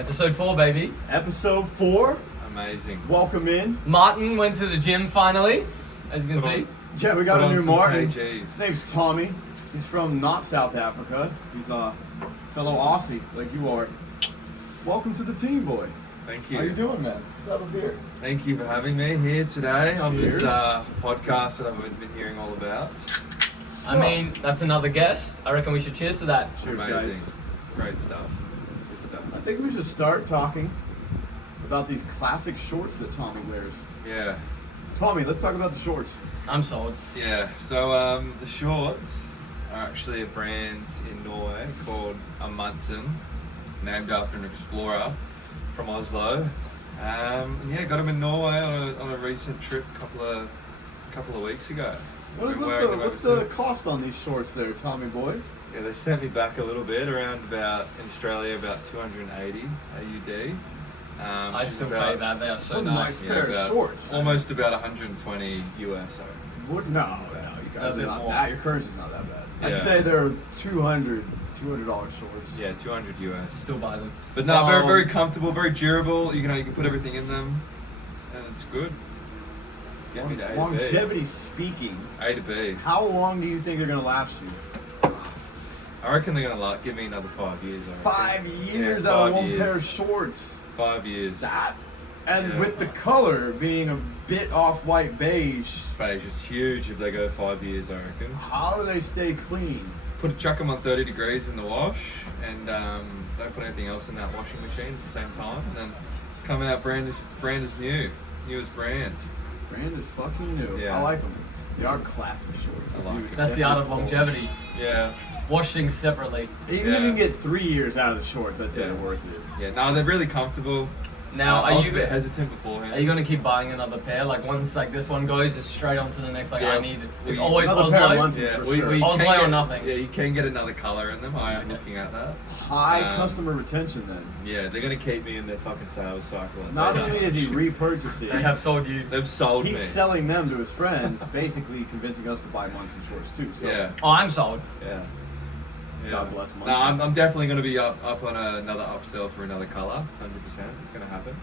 Episode 4, baby. Episode 4. Amazing. Welcome in. Martin went to the gym finally, as you can see. Yeah, we got Put a on new some Martin. kgs. His name's Tommy. He's from not South Africa. He's a fellow Aussie like you are. Welcome to the team, boy. Thank you. How you doing, man? Let's have a beer. Thank you for having me here today on this Cheers. podcast that I've been hearing all about. I mean, that's another guest. I reckon we should cheers to that. Cheers, Amazing. guys. Great stuff. Good stuff. I think we should start talking about these classic shorts that Tommy wears. Yeah. Tommy, let's talk about the shorts. I'm sold. Yeah. So the shorts are actually a brand in Norway called Munson, named after an explorer from Oslo. Yeah, got them in Norway on a recent trip a couple of weeks ago. What's the cost on these shorts there, Tommy boy? Yeah, they sent me back a little bit, around about, in Australia, about 280 AUD. I'd still pay that. They are so Some nice. nice pair of shorts. Almost about 120 US, I reckon. No, you guys A are bit not more. bad. Your currency's not that bad. I'd Yeah. say they're $200 shorts. Yeah, 200 US. Still buy them. But no, very comfortable, very durable. You can put everything in them, and it's good. Get me to A to B. Longevity speaking, A to B. how long do you think they're gonna last you? I reckon they're gonna give me another 5 years. I reckon. 5 years Yeah, out of 5 one years. pair of shorts. 5 years. That, and Yeah. with the color being a bit off-white beige, Beige, it's huge if they go 5 years, I reckon. how do they stay clean? Chuck them on 30 degrees in the wash, and don't put anything else in that washing machine at the same time, and then come out brand is new, newest brand. Brand is fucking new. Yeah. I like them. They are classic shorts. I like You it. would That's the art of definitely- longevity. Yeah, Wash things separately. Even if Yeah. you can get 3 years out of the shorts, I'd say Yeah. they're worth it. yeah. No, they're really comfortable. Now, I are was you a bit hesitant beforehand. are you gonna keep buying another pair? Like once like this one goes, it's straight on to the next. Like Yeah. I need. It's We- always Another pair of Oslo. Munsons Yeah, for we sure. can Oslo or get- nothing. Yeah, you can get another color in them. I am looking at that. High Um, customer retention then. Yeah, they're gonna keep me in their fucking sales cycle. I'll Not tell you only that is he much. repurchasing, They have sold you. They've sold he's me. selling them to his friends, basically convincing us to buy Munson shorts too. So Yeah, Oh, I'm sold. yeah. God bless No, Munson. I'm definitely gonna be up on another upsell for another color. 100%, it's gonna happen.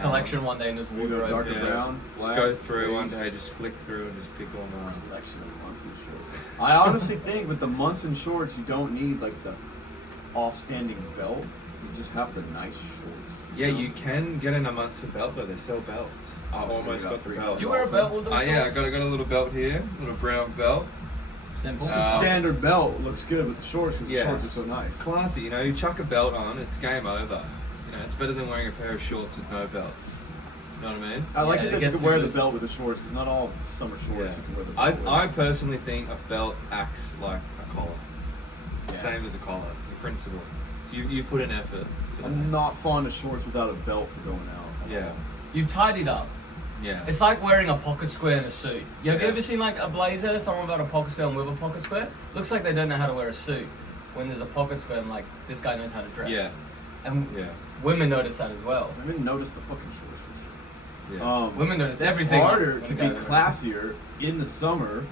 Collection one day in his we go wardrobe. darker Yeah. brown, Just black, go through beige. one day, just flick through and just pick one up. Collection of Munson shorts. I honestly think with the Munson shorts, you don't need like the off-standing belt. You just have the nice shorts. Yeah, you can get in a Munson belt though. They sell belts. I almost got got the three belt. Do you wear a belt with those Yeah, I shorts? got a little belt here, little brown belt. Simple. It's a standard belt. Looks good with the shorts because Yeah. the shorts are so nice. Classy, you know. You chuck a belt on, it's game over. You know, it's better than wearing a pair of shorts with no belt. You know what I mean? I like Yeah, it it that you gets can wear too the loose. belt with the shorts because not all summer shorts you can wear the belt with. I personally think a belt acts like a collar. Yeah. Same as a collar. It's the principle. So you put in effort. To that. I'm not fond of shorts without a belt for going out. Yeah. You've tidied up. Yeah. It's like wearing a pocket square in a suit. Have you Yeah. ever seen like a blazer, someone without a pocket square and with a pocket square? Looks like they don't know how to wear a suit. When there's a pocket square, I'm like, this guy knows how to dress. Yeah. And Yeah. women notice that as well. I didn't notice the fucking shorts for sure. Yeah. Women notice It's everything. harder when to be guys are- classier in the summer,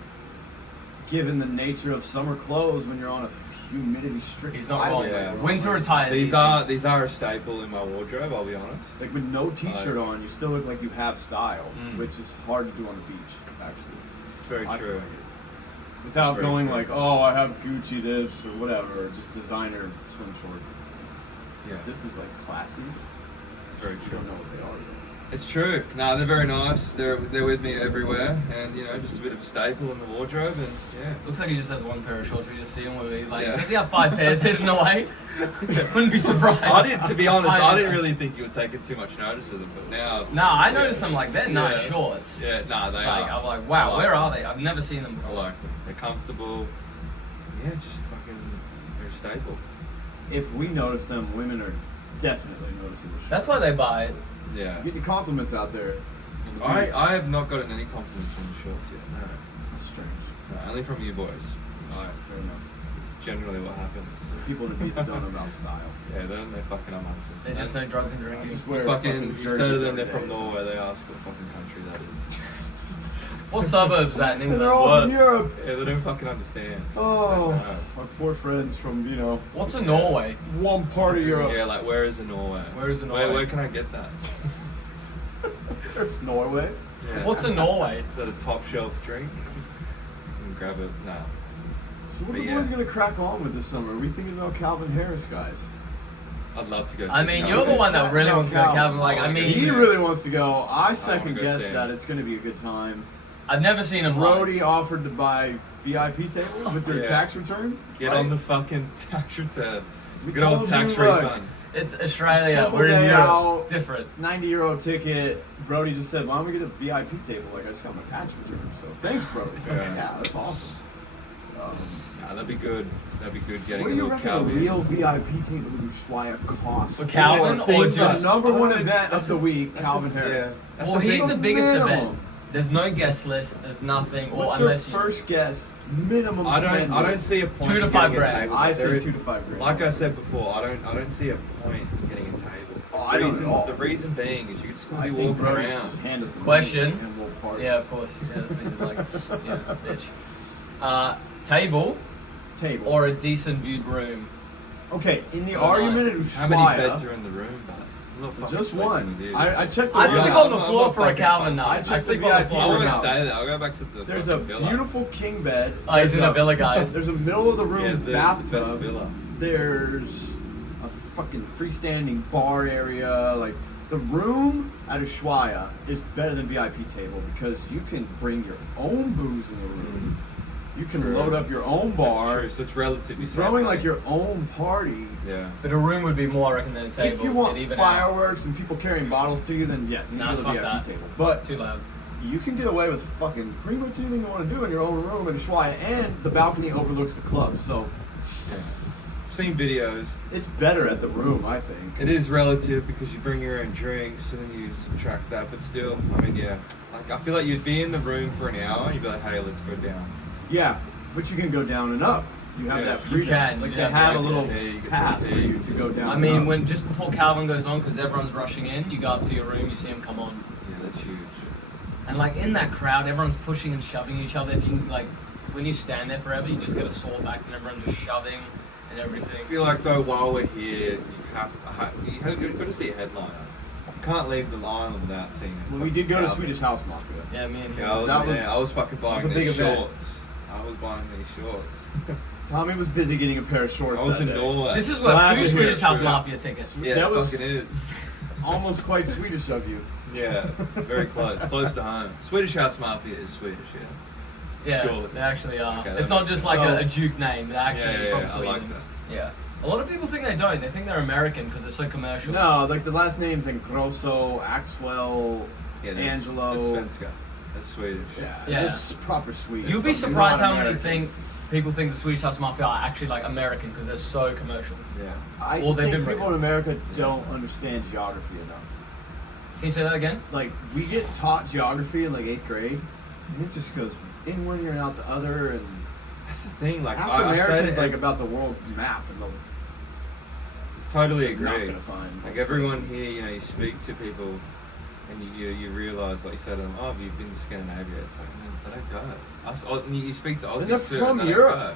given the nature of summer clothes when you're on a humidity strict. He's not wrong. Yeah. Winter attire. is These easy. these are a staple in my wardrobe. I'll be honest. like with no t-shirt Like- on, you still look like you have style, Mm. which is hard to do on the beach. Actually, It's very I feel true. like it. Without very going true. like, oh, I have Gucci this or whatever, or just designer swim shorts. It's like, Yeah. this is like classy. It's very You true. don't know what they are. Yet. It's true. No, they're very nice. They're with me everywhere, and you know, just a bit of a staple in the wardrobe, and yeah. Looks like he just has one pair of shorts. We just see him where he's like, Yeah. does he have 5 pairs hidden away? Wouldn't be surprised. To be honest, I didn't know. really think you were taking too much notice of them, but now. Nah, I yeah. noticed them like they're nice Yeah. shorts. Yeah, nah, they Like, are. I'm like, wow, I like where them. are they? I've never seen them I before. like them. They're comfortable. Yeah, just fucking, they're a staple. If we notice them, women are definitely noticing the shorts. That's why they buy it. Yeah. Get your compliments out there. I have not gotten any compliments from the shorts yet. No. That's strange. No, only from you boys. All right, fair enough. It's generally what happens. People in Ibiza don't know about style. Yeah, they fucking are Munson. They just know drugs and drinking. Just You wear fucking, you jerseys said it every and they're day. from Norway, they ask what fucking country that is. What suburbs is that in And England? they're all What? from Europe. Yeah, they don't fucking understand. Oh, I know. our poor friends from, What's a Norway? one part of Europe. Yeah, like where is the Norway? Where is the Norway? Where can I get that? There's Norway. Yeah. What's a Norway? Is that a top shelf drink? You can grab it. Nah. So what But are the yeah. boys going to crack on with this summer? Are we thinking about Calvin Harris, guys? I'd love to go. I see mean, Calvin you're the Harris. one that really Shout wants to go, out Calvin. Like, I Calvin. mean, He really wants to go. I second go guess see him. that it's going to be a good time. I've never seen him live. Brody offered to buy VIP tables with their Yeah. tax return. Get right? on the fucking tax return. We Get on told the tax you, look, refund. It's Australia. Simple We're in day Europe. out. It's different. It's €90 ticket. Brody just said, "Why don't we get a VIP table? Like I just got my tax return." So thanks, Brody. Yeah, that's awesome. Nah, that'd be good. That'd be good getting What do a you little reckon a Calvin. real VIP table in Ushuaia costs? For Calvin That's the or thing, just- the number one I don't- event of that's the the- week? that's Calvin the- Harris. yeah. That's Well, the he's big- the biggest minimum. event. There's no guest list. There's nothing. Or What's your unless you. first guess? Minimum. I spend don't see a point. 2 to in 5 getting a grand. table. I There say is- 2 to 5 grand. Like I said before, I don't see a point in getting a table. Oh, I don't at all. The reason being is you're just gonna I be think walking Brody should around. just hand us the money Question. and we'll party. Yeah, of course. Yeah, that's what he's like. Yeah, bitch. Table Table. or a decent viewed room. Okay, in the Oh, argument at How many Ushuaia, beds are in the room? But I'm not fucking just sleeping one. with you. I checked the I'd room sleep out. on the I'm floor not for a fucking Calvin fun. night. I I'd checked sleep the on the VIP I floor. room wouldn't out. stay there. I'll go back to the There's a fucking villa. beautiful king bed. Oh, he's There's in a villa, guys. There's a middle of the room Yeah, the bathtub. best villa. There's a fucking freestanding bar area. Like the room at Ushuaia is better than VIP table because you can bring your own booze in the room. You can True. load up your own That's bar. true. So it's relatively You're safe, throwing like right? your own party. Yeah. But a room would be more, I reckon, than a table. If you want It'd even out. fireworks and people carrying bottles to you, then yeah, you Nah, go to the fuck VIP that. table. But Too loud. you can get away with fucking pretty much anything you want to do in your own room at Ushuaia, and the balcony overlooks the club, so Yeah. I've seen videos. it's better at the room, I think. It is relative because you bring your own drinks and then you subtract that, but still, I mean, yeah. Like, I feel like you'd be in the room for an hour and you'd be like, hey, let's go down. Yeah, but you can go down and up. You have Yeah, that you freedom. can. Like You they have have a access. little Yeah, you can pass do for you to go down. I and mean, up. when just before Calvin goes on, because everyone's rushing in, you go up to your room, you see him come on, Yeah, that's huge. and like in that crowd, everyone's pushing and shoving each other. If you like, when you stand there forever, you just get a sore back, and everyone's just shoving and everything. I feel like, though, while we're here, you have to, you've got to see a headliner. You can't leave the island without seeing it. Well, we did go to Calvin. Swedish House Mafia. Yeah, me and him. Yeah, I was, That was- I was fucking buying that was a big these event. shorts. I was buying these shorts. Tommy was busy getting a pair of shorts. I was that in day. Norway. This is Glad worth to 2 hear Swedish it. House Yeah. Mafia tickets. Yeah, That it was- fucking is. Almost quite Swedish of you. Yeah, very close. Close to home. Swedish House Mafia is Swedish, yeah. Yeah, Surely. they actually are. Okay, it's that not makes just sense. like So- a Duke name. They're actually Yeah, from Sweden. I like that. Yeah. A lot of people think they don't. They think they're American because they're so commercial. No, like the last names Grosso, Axwell, Yeah, Angelo. That's Svenska. That's Swedish. Yeah, it's proper Swedish. You'll be They're surprised not how many Americans. things people think the Swedish House Mafia are actually like American because they're so commercial. Yeah. I Well, just they've think been people in America don't understand geography enough. Can you say that again? Like we get taught geography in like 8th grade, and it just goes in one ear and out the other. And That's the thing. Like, ask I say Americans that like about the world map, and they'll totally they're not agree. gonna find Like everyone places. here, you know, you speak to people, and you realize, like you said to them, oh, have you been to Scandinavia? It's like, man, they don't go. You speak to Aussies And they're too, from and they Europe. Don't go.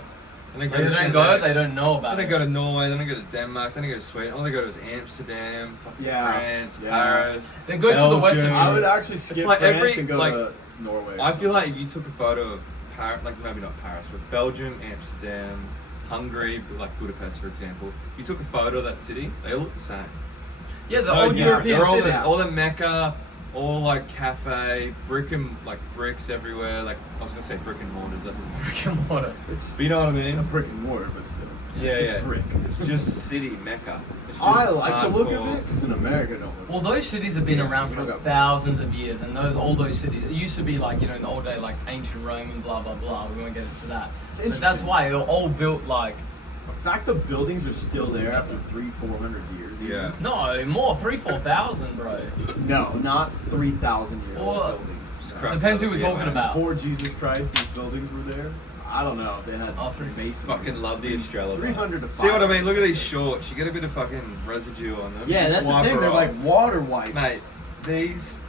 And They to don't go. Scandinavia. They don't know They about don't it. go to Norway, they don't go to Denmark, they don't go to Sweden. All they go to is Amsterdam, fucking Yeah, France, yeah. Paris. They go to the Belgium. Western. I would actually skip like France every- and go like, to Norway. I feel like if you took a photo of Paris, like maybe not Paris, but Belgium, Amsterdam, Hungary, like Budapest, for example. You took a photo of that city, they all look the same. Yeah, the No old different. European They're all cities. all the Mecca, all like cafe, brick and like bricks everywhere. Like I was gonna say brick and mortars. That doesn't Brick and mortar. it's But you know what I mean? a brick and mortar, but still. Yeah, it's yeah. brick. It's just city Mecca. It's just I like the look of hardcore. it because in America, don't look. Well, those cities have been around for thousands of years, and all those cities, it used to be like, in the old day, like ancient Rome and blah, blah, blah. We won't get into that. It's But that's interesting. why they're all built like, The fact the buildings are still there after 300-400 years. even. Yeah. no, more, 3,000-4,000, bro. No, not 3,000 year old Or- buildings. Just No. crap. Depends who we're Yeah, talking man. about. Before Jesus Christ, these buildings were there. I don't know. They had Oh, 3 basements. Fucking love the Australia. 300 to See what I 500. mean? Look at these shorts. You get a bit of fucking residue on them. Yeah, Just that's the wipe thing. her They're off. like water wipes. Mate, these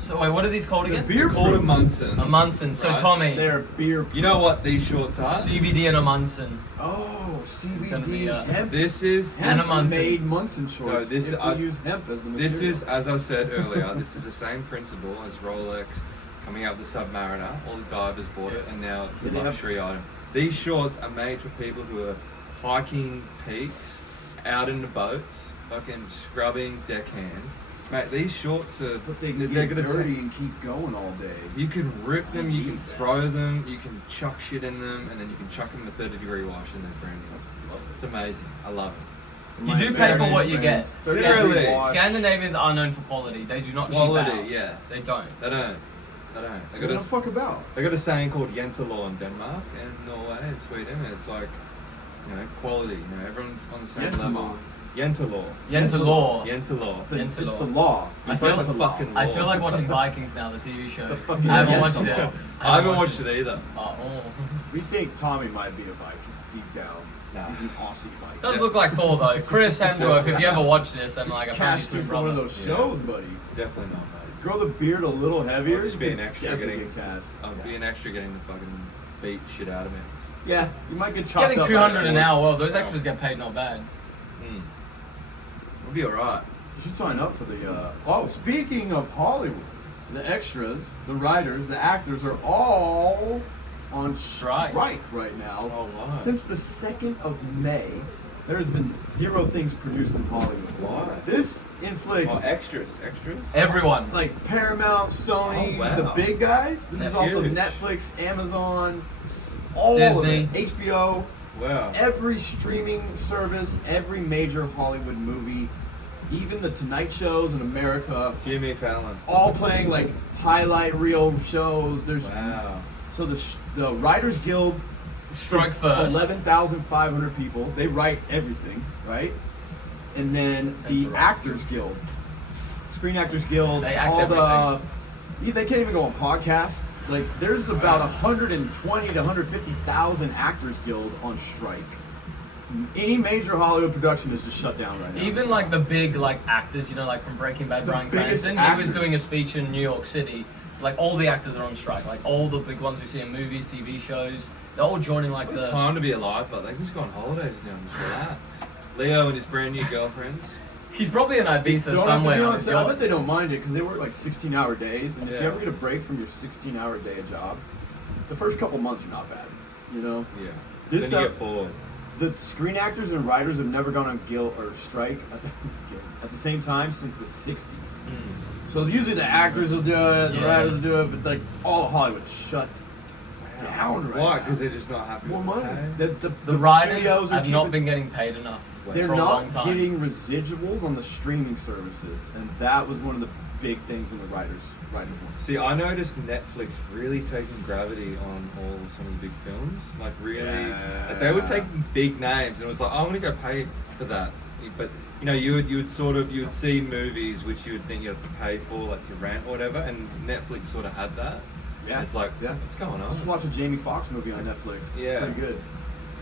So wait, what are these called They're again? beer Called a proof. Munson. A Munson. So Right. Tommy, They're beer proof. You know what these shorts are? CBD and a Munson. Oh, gonna be, CBD hemp. This is And a Munson. made Munson shorts. No, this- if we use hemp as the material. This is, as I said earlier, this is the same principle as Rolex coming out with the Submariner. All the divers bought it, and now it's a Yeah, they have- luxury item. These shorts are made for people who are hiking peaks, out in the boats, fucking scrubbing deckhands. Mate, these shorts are. But they can they're get gonna dirty take- and keep going all day. You can rip them, you can throw them, you can chuck shit in them, and then you can chuck them in a 30-degree wash, and they're brand new. That's lovely. It's amazing. I love it. For You my do pay for American what you get. friends, Literally. 30-degree wash. Scandinavians are known for quality. They do not cheap Quality, out. yeah. They don't. They don't. They don't. What the fuck about? They got a saying called Jentelår in Denmark and Norway and Sweden, and it's like, quality. Everyone's on the same level. Jentelår. Yentalor. Jentelår. It's the Yentalor. law. I It's feel like like fucking I law. feel like watching Vikings now, the TV show. The fucking I haven't watched it. Yentalor. I haven't watched it either. Oh. We think Tommy might be a Viking deep down. Nah. He's an Aussie Viking. Does look like Thor though. Chris Hemsworth, if you ever watch this, and like apparently Cast twin you for one of brother. those Yeah. shows, buddy. Definitely not, mate. Grow the beard a little heavier. I'll just be you an could extra definitely getting- get cast. I'll be an extra getting the fucking beat shit out of me. Yeah, you might get chopped Getting up. 200 an actually. hour. Well, those extras get paid not bad. We'll be alright. You should sign up for the. Oh, speaking of Hollywood, the extras, the writers, the actors are all on strike right now. Oh, wow. Since the 2nd of May, there has been 0 things produced in Hollywood. Why? This inflicts Oh, extras. Everyone. like Paramount, Sony, Oh, wow. the big guys. This is That's also huge. Netflix, Amazon, all Disney. of it. HBO. Wow. Every streaming service, every major Hollywood movie, even the Tonight shows in America, Jimmy Fallon. all playing like highlight reel shows. There's Wow. so the Writers Guild Strike is first. 11,500 people. They write everything, right? And then That's the right. Actors Guild, Screen Actors Guild, They act they can't even go on podcasts. Like there's about 120 to 150,000 Actors Guild on strike. Any major Hollywood production is just shut down right now. Even like the big like actors, like from Breaking Bad, The Bryan biggest Cranston, he was actors. doing a speech in New York City. Like all the actors are on strike. Like all the big ones we see in movies, TV shows, they're all joining like What the. a time to be alive, but they can just go on holidays now and just relax. Leo and his brand new girlfriends. He's probably in Ibiza don't have to somewhere. be on on his set. I yacht. bet they don't mind it because they work like 16-hour days, and if you Yeah. ever get a break from your 16-hour day job, the first couple months are not bad. Yeah. This then you get bored. the screen actors and writers have never gone on guild or strike at the same time since the 60s. So usually the actors will do it, the Yeah. writers will do it, but like all of Hollywood shut down right Why? now. Because they're just not happy More with money. the The writers studios are have not keeping- been getting paid enough They're for a long not time. getting residuals on the streaming services, and that was one of the big things in the writers one. See, I noticed Netflix really taking gravity on some of the big films. Like really, like they were taking big names, and it was like, I'm gonna go pay for that. But you would see movies which you would think you have to pay for, like to rent or whatever, and Netflix sort of had that. Yeah, And it's like, yeah. what's going I on? just watched a Jamie Foxx movie on Netflix. Yeah. Pretty good.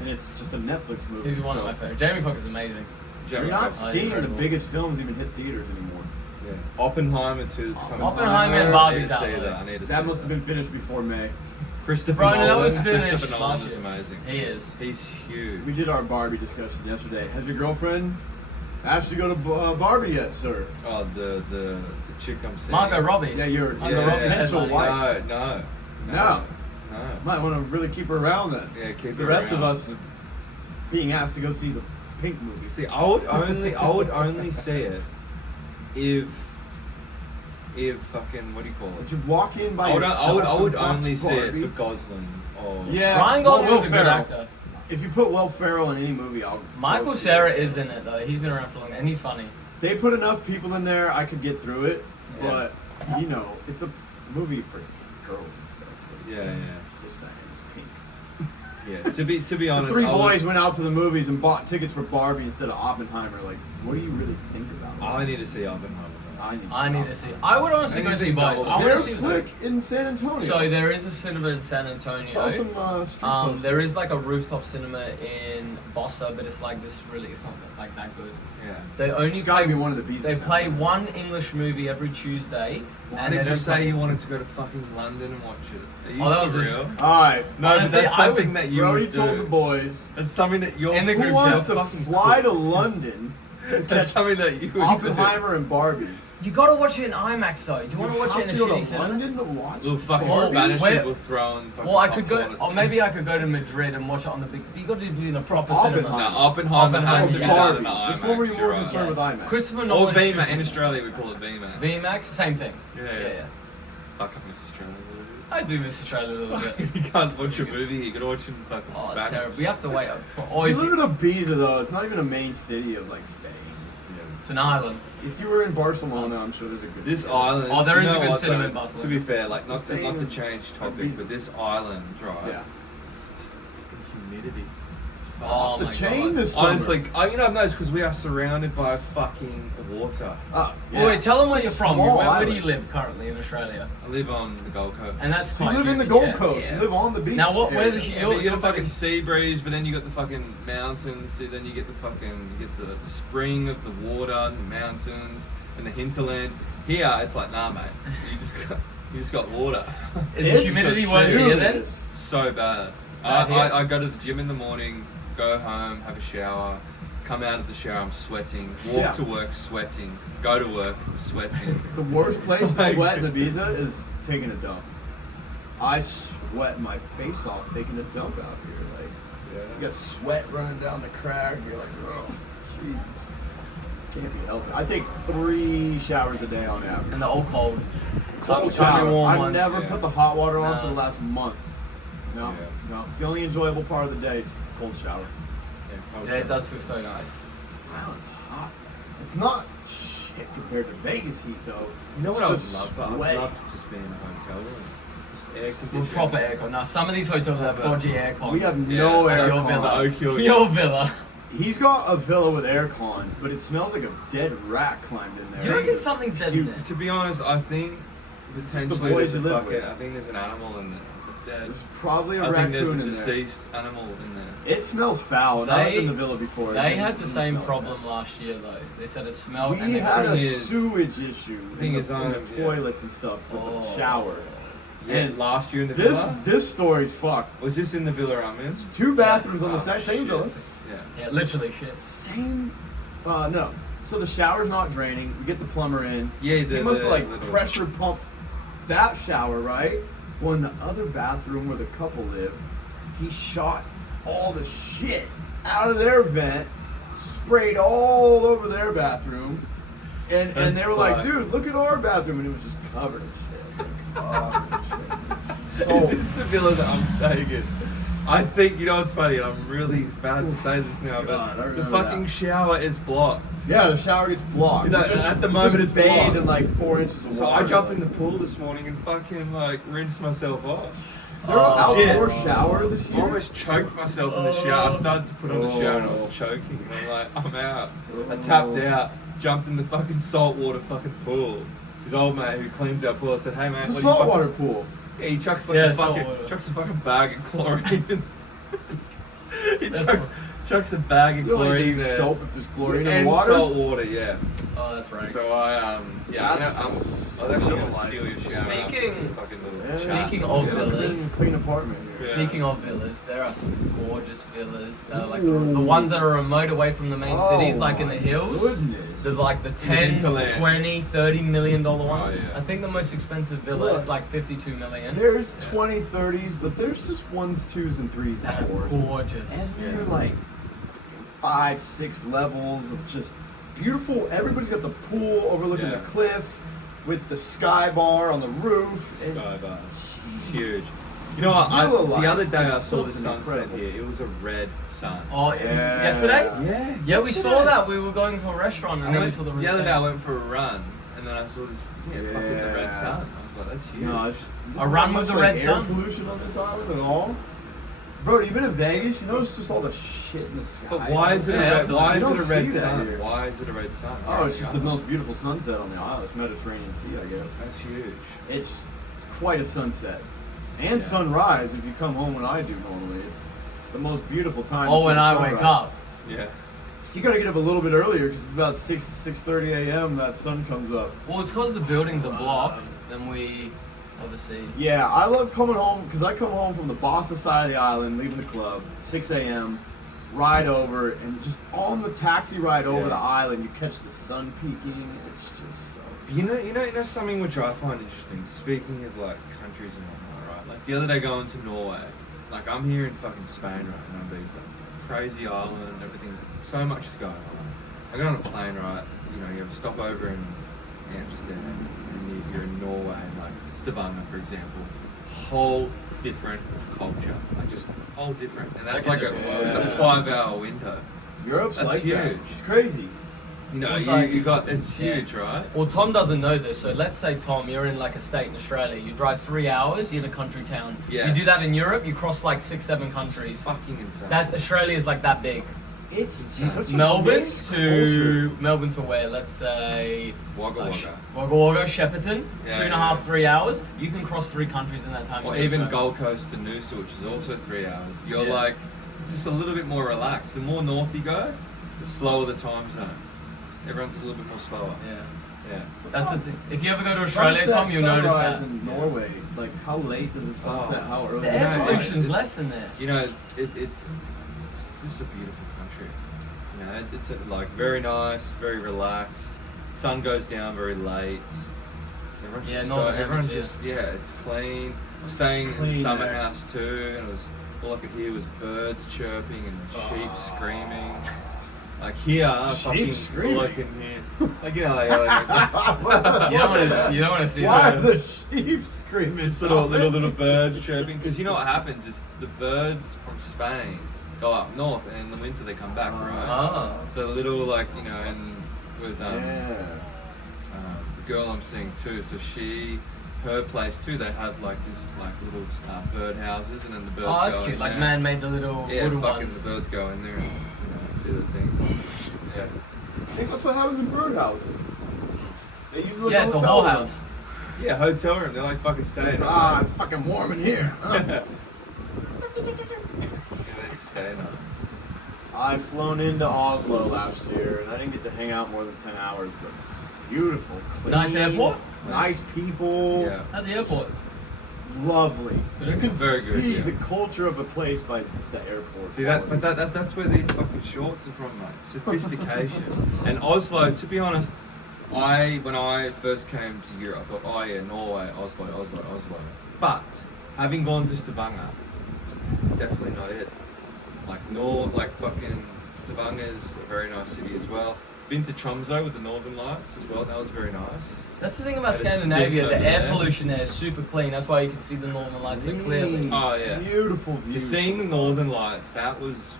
And it's just a Netflix movie. He's one of so my favorites. Jamie Foxx is amazing. You're Jamie not Foxx. seeing incredible. the biggest films even hit theaters anymore. Yeah. Oppenheimer too. It's coming. Oppenheimer and I Barbie's need to out see though. that. I need to see That must have that. been finished before May. Christopher Bro, no, Nolan. that was finished Christopher Nolan last is year. amazing. He is. He's huge. We did our Barbie discussion yesterday. Has your girlfriend asked you to go to Barbie yet, sir? Oh, the chick I'm seeing. Margot Robbie. Yeah, your Margot Robbie's potential headlining. wife. No. No. Might want to really keep her around then. Yeah, keep The her rest of around. us being asked to go see the Pink movie. See, I would only see it if fucking what do you call Would it? you walk in by I would yourself and only watch see it Barbie? for Gosling or Yeah. Ryan well, Gosling's Will a good Ferrell. actor. If you put Will Ferrell in any movie, I'll. Michael go see Cera it. is in it though. He's been around for long, and he's funny. They put enough people in there, I could get through it. Yeah. But it's a movie for girls and stuff. Yeah. Just saying, it's Pink. Yeah. To be The honest, three I would- boys went out to the movies and bought tickets for Barbie instead of Oppenheimer. Like, what do you really think about it? I need to see Oppenheimer. I need to see. I would honestly go see both. I Is there want a to see. flick in San Antonio? So there is a cinema in San Antonio. Saw some street posters. There is like a rooftop cinema in Bossa, but it's like this really it's not like that good. Yeah. They only It's gotta play be one of the Ibiza They towns, play right? one English movie every Tuesday. Why and did they you don't say play- you wanted to go to fucking London and watch it? Are you Oh, that for was real? Alright. No, Honestly, but that's I something would- that you Brody would do. told the boys. It's something that you're In the Who group wants chat, to fucking fly to cool. London to That's catch something that you would Oppenheimer and Barbie? You gotta watch it in IMAX though. Do you want to watch it in a have to go shitty to cinema? London to watch do. Little fucking Barbie? Spanish Where- people throwing fucking Well, I could go, popcorn or at maybe I could go to Madrid and watch it on the big. You got to be in a proper Oppenheimer. cinema. No, Oppenheimer has to be yeah. done in Barbie. IMAX. Which one were you you're more right. concerned with Yes. IMAX? Christopher Or Nolan. VMAX. shoots- In Australia, we call it VMAX. VMAX, same thing. Yeah. Yeah. Fuck, I miss Australia a little I do miss Australia a little bit. bit. You can't watch a movie, you gotta watch it in fucking Oh, it's Spanish. terrible. We have to wait. Or You if live you, in Ibiza though. It's not even a main city of like Spain. it's an island. If you were in Barcelona, I'm sure there's a good. This cinema. island. Oh, there do you is a know good what, cinema though? in Barcelona. To be fair, like not to Spain change is- topic, Ibiza's- but this island, right? Yeah. Fucking humidity. It's Oh fucking- The my chain God. this summer. Honestly, you know I've noticed because we are surrounded by fucking water. Yeah. Well, wait, tell them where It's a you're from. small Where do you island. live currently in Australia? I live on the Gold Coast. And that's So you quite live in the good, Gold yeah, Coast. yeah. You live on the beach. Now, what? Where's area. the Yeah, but you get a you're fucking sea breeze, but then you got the fucking mountains, so then you get the spring of the water, and the mountains, and the hinterland. Here, it's like, nah, mate. You just got water. Is the It's humidity the worse here dude, then? it's- So bad. bad here? I go to the gym in the morning, go home, have a shower, come out of the shower, I'm sweating, walk Yeah. to work, sweating, go to work, sweating. The worst place to Like- sweat in Ibiza is taking a dump. I sweat my face off taking a dump out here. Like, you got sweat running down the crack. You're like, oh, Jesus. Can't be healthy. I take 3 showers a day on average. And they're all cold. Cold Tell me shower. warm I've ones, never yeah. put the hot water on No. for the last month. No, Yeah. no. It's the only enjoyable part of the day. It's cold shower. Yeah, it does feel so nice. This island's hot. It's not shit compared to Vegas heat though. You know It's what I would just love? I'd sweaty. love to just be in a hotel room. Just air With conditioning. proper aircon. Now, some of these hotels have dodgy aircon. We have Yeah, no like air your villa. Oakville. Your villa. He's got a villa with aircon, but it smells like a dead rat climbed in there. Do you reckon It's something's dead in cute. there? To be honest, I think It's just the potentially boys there's you a live fucking. with. I think there's an animal in there. It's dead. There's probably a I think there's a raccoon in there. deceased animal in there. It smells foul, and I lived They- in the villa before. They It had the didn't same smell problem last year though. They said it bad. smelled and We it had a thing is- sewage issue thing in is, the yeah. toilets and stuff with Oh. the shower. Yeah, And last year in the This villa. this story's fucked. Was this in the villa I'm in? 2 bathrooms on the Oh, same shit. villa. Yeah. Yeah, literally shit. Same. No. So the shower's not draining. We get the plumber in. Yeah, He must have like little- pressure pump that shower, right? Well, in the other bathroom where the couple lived, he shot all the shit out of their vent, sprayed all over their bathroom, and That's they were like, fucked. "Dude, look at our bathroom," and it was just covered in shit. Like, covered in shit. Is this the villa that I'm staying in? I think, you know what's funny, and I'm really bad to say this now, God, I but the remember fucking that. shower is blocked. Yeah, the shower gets blocked. You know, We just- at the we moment just it's bathed blocked. in like 4 inches of So water. I jumped in the pool this morning and fucking like rinsed myself off. Is there an outdoor shit. shower this I year? almost choked myself in the shower. I started to put on the shower and I was choking. And I'm like, I'm out. I tapped out, jumped in the fucking saltwater fucking pool. His old mate who cleans our pool, I said, hey man, It's a what do you saltwater fucking-" pool. Yeah, he chucks like Yeah, a fucking saltwater. chucks a fucking bag of chlorine. he That's chucks a bag of You only chlorine need there. soap if there's chlorine in and water. salt water, yeah. Oh, that's right. So I yeah, I was actually gonna Life. steal your shower. Speaking- after the fucking little Yeah, chat. Speaking it's of a clean- villas- clean apartment here. Yeah. Speaking of villas, there are some gorgeous villas. They're like the ones that are remote away from the main cities, like in the hills. Goodness. They're like the 10, hinterlands. 20, $30 million ones. Oh, yeah. I think the most expensive villa Look. is like 52 million. There's 20, 30s, but there's just 1s, 2s, and 3s That and are 4s. gorgeous. And they're like 5, 6 levels of just beautiful. Everybody's got the pool overlooking Yeah. the cliff with the sky bar on the roof. And Sky bar. It's huge. You know what? Villa The life other day I is saw the something sunset incredible. here. It was a red sun. Oh, Yeah. yesterday? Yeah. Yeah, we saw that. We were going to a restaurant and I then we went, saw the the other day I routine. went for a run and then I saw this fucking the red Yeah. sun. I was like, that's huge. No, it's A run not with the much, red air sun? pollution on this island at all. Bro, you been in Vegas? You notice just all the shit in the sky. But why is it a Yeah, red? Why you is don't it a red see that sun? here. Why is it a red sun? Oh, it's just the most beautiful sunset on the island. It's Mediterranean Sea, I guess. That's huge. It's quite a sunset. And Yeah. sunrise if you come home when I do normally. It's the most beautiful time to Oh, see when the I sunrise. wake up. Yeah. You gotta get up a little bit earlier because it's about 6:30 a.m. that sun comes up. Well, it's because the buildings are blocked. Then we, obviously. Yeah, I love coming home because I come home from the Boston side of the island, leaving the club, 6 a.m., ride over, and just on the taxi ride over Yeah. the island, you catch the sun peeking. It's just so. You know something which I find interesting. Speaking of like countries and whatnot, right? Like the other day going to Norway. Like I'm here in fucking Spain right now, Ibiza, crazy island, everything. So much is going on. I got on a plane, right? You know, you have a stopover in Amsterdam, and you're in Norway, and like Stavanger, for example. Whole different culture, like just whole different, and that's like different it's a world. 5-hour window. Europe's That's like that. huge. It's crazy. You know, It's you, like- you got it's yeah. huge, right? Well, Tom doesn't know this, so let's say, Tom, you're in like a state in Australia. You drive 3 hours, you're in a country town. Yes. You do that in Europe, you cross like 6-7 It's countries. fucking insane. That's Australia is like that big. It's such a Melbourne mixed to Melbourne to where? Let's say Wagga Wagga. Wagga Wagga, Shepparton, Yeah, 2.5, yeah. 3 hours. You can cross 3 countries in that time. Or You even go. Gold Coast to Noosa, which is also 3 hours. You're Yeah. like, it's just a little bit more relaxed. The more north you go, the slower the time zone. Everyone's a little bit more slower. Yeah, Yeah. that's the thing. If you ever go to Australia, Sunset, Tom, you'll notice sunrise that. in Norway. Like, how late does the sunset? Oh. How early? The air Yeah, pollution's it's- less than there. You know, it's just a beautiful country. You know, it's like very nice, very relaxed. Sun goes down very late. Everyone's Yeah, just Northern everyone's Hemisphere. just it's clean. I'm staying in clean the summer there. house too, and it was all I could hear was birds chirping and sheep screaming. Like here, fucking screaming? all I can hear. Like you know, like, You don't want to see Why that. are the sheep screaming? Just little birds chirping. Because you know what happens is the birds from Spain go up north, and in the winter they come back, right? Oh. So the little and with Yeah. the girl I'm seeing too. So her place too. They have like this little bird houses, and then the birds. Oh, that's go cute. in Like there. man made the little Yeah, wooden fucking ones. the birds go in there and do the thing. Yeah. I think that's what happens in birdhouses. They use it like Yeah, it's a hotel whole room. house. Yeah, hotel room. They're like fucking staying. Ah, it's fucking warm in here. Yeah, they just stay in. I've flown into Oslo last year, and I didn't get to hang out more than 10 hours, but beautiful, clean, Nice airport? nice people, Yeah. How's the airport? lovely. You can Very good, see yeah. the culture of a place by the airport. See that's where these fucking shorts are from, mate. Sophistication. And Oslo, to be honest, when I first came to Europe, I thought, oh yeah, Norway, Oslo. But having gone to Stavanger, it's definitely not it. Like fucking Stavanger's a very nice city as well. Been to Tromsø with the Northern Lights as well. That was very nice. That's the thing about Had a Scandinavia. stint The over air there. pollution there is super clean. That's why you can see the northern lights so clearly. Oh yeah. Beautiful view. So seeing the Northern Lights, that was.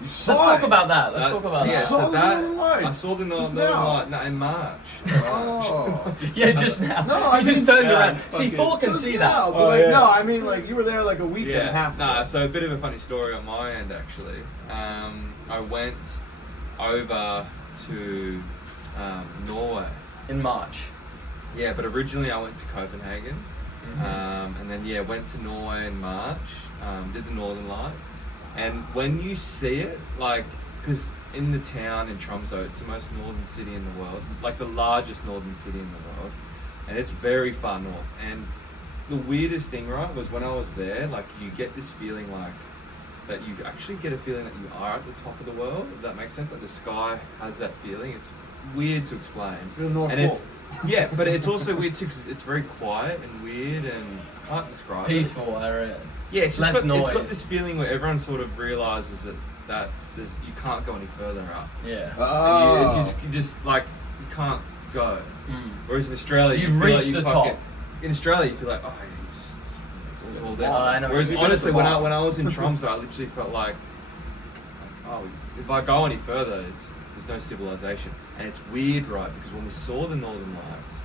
You saw Let's talk it. about that. Let's talk about yeah, that. Saw so the that Northern Lights I saw the just Northern now. Light in March. Oh. Yeah, just now. No, I you just mean- turned Yeah, around. See, fucking- Thor can Just see now, that. but Oh, like, yeah. no, I mean, like, you were there like a week and a half ago. Nah, so a bit of a funny story on my end actually. I went over to Norway. In March. Yeah, but originally I went to Copenhagen. Mm-hmm. And then went to Norway in March, did the Northern Lights, and when you see it, like, because in the town in Tromsø, it's the most northern city in the world, like the largest northern city in the world, and it's very far north. And the weirdest thing, right, was when I was there, like, you get this feeling like that you actually get a feeling that you are at the top of the world, if that makes sense. Like the sky has that feeling. It's weird to explain. It's the North And Pole. yeah, but it's also weird too because it's very quiet and weird, and I can't describe it. Peaceful area. Yeah, it's Less just got, noise. it's got this feeling where everyone sort of realizes that you can't go any further up. Yeah. Oh. And you just like you can't go. Mm. Whereas in Australia, You've you feel reached like you the fucking, top. In Australia, you feel like it's all there. Oh, I know. Whereas It's honestly, a when lot. I was in Tromsø, I literally felt like if I go any further, there's no civilization. And it's weird, right? Because when we saw the Northern Lights,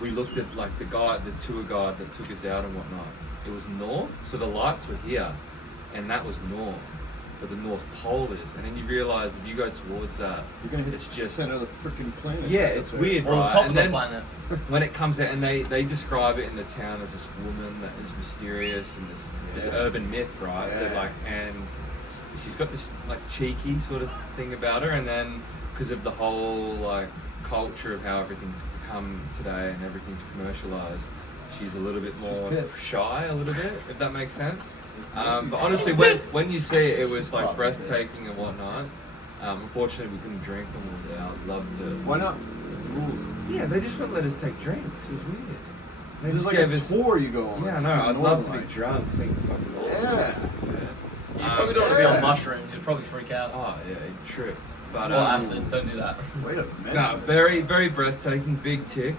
we looked at like the tour guide that took us out and whatnot. It was north, so the lights were here, and that was north, but the North Pole is, and then you realise if you go towards that, You're gonna hit it's the just center of the freaking planet. yeah, right it's up there. weird, Or the right? top And of the then planet. when it comes out, and they describe it in the town as this woman that is mysterious and this Yeah. urban myth, right? That, Yeah. like, and she's got this like cheeky sort of thing about her, and then because of the whole like culture of how everything's come today and everything's commercialized, she's a little bit more pissed. shy, a little bit, if that makes sense. But honestly, when you see it, it was like Probably breathtaking and whatnot. Unfortunately, we couldn't drink when we were there. I'd love to. Why not? It's rules. Yeah, they just wouldn't let us take drinks. It was weird. They This is just like gave a us. tour you go on. Yeah, I to know. see the I'd love Northern to be Lights. drunk, seeing the fucking Northern Yeah. Lights, to be fair. You probably don't want to be Yeah. on mushrooms. You'd probably freak out. Oh yeah, trip. But Or acid. Don't do that. Wait a minute. no, very very breathtaking, big tick.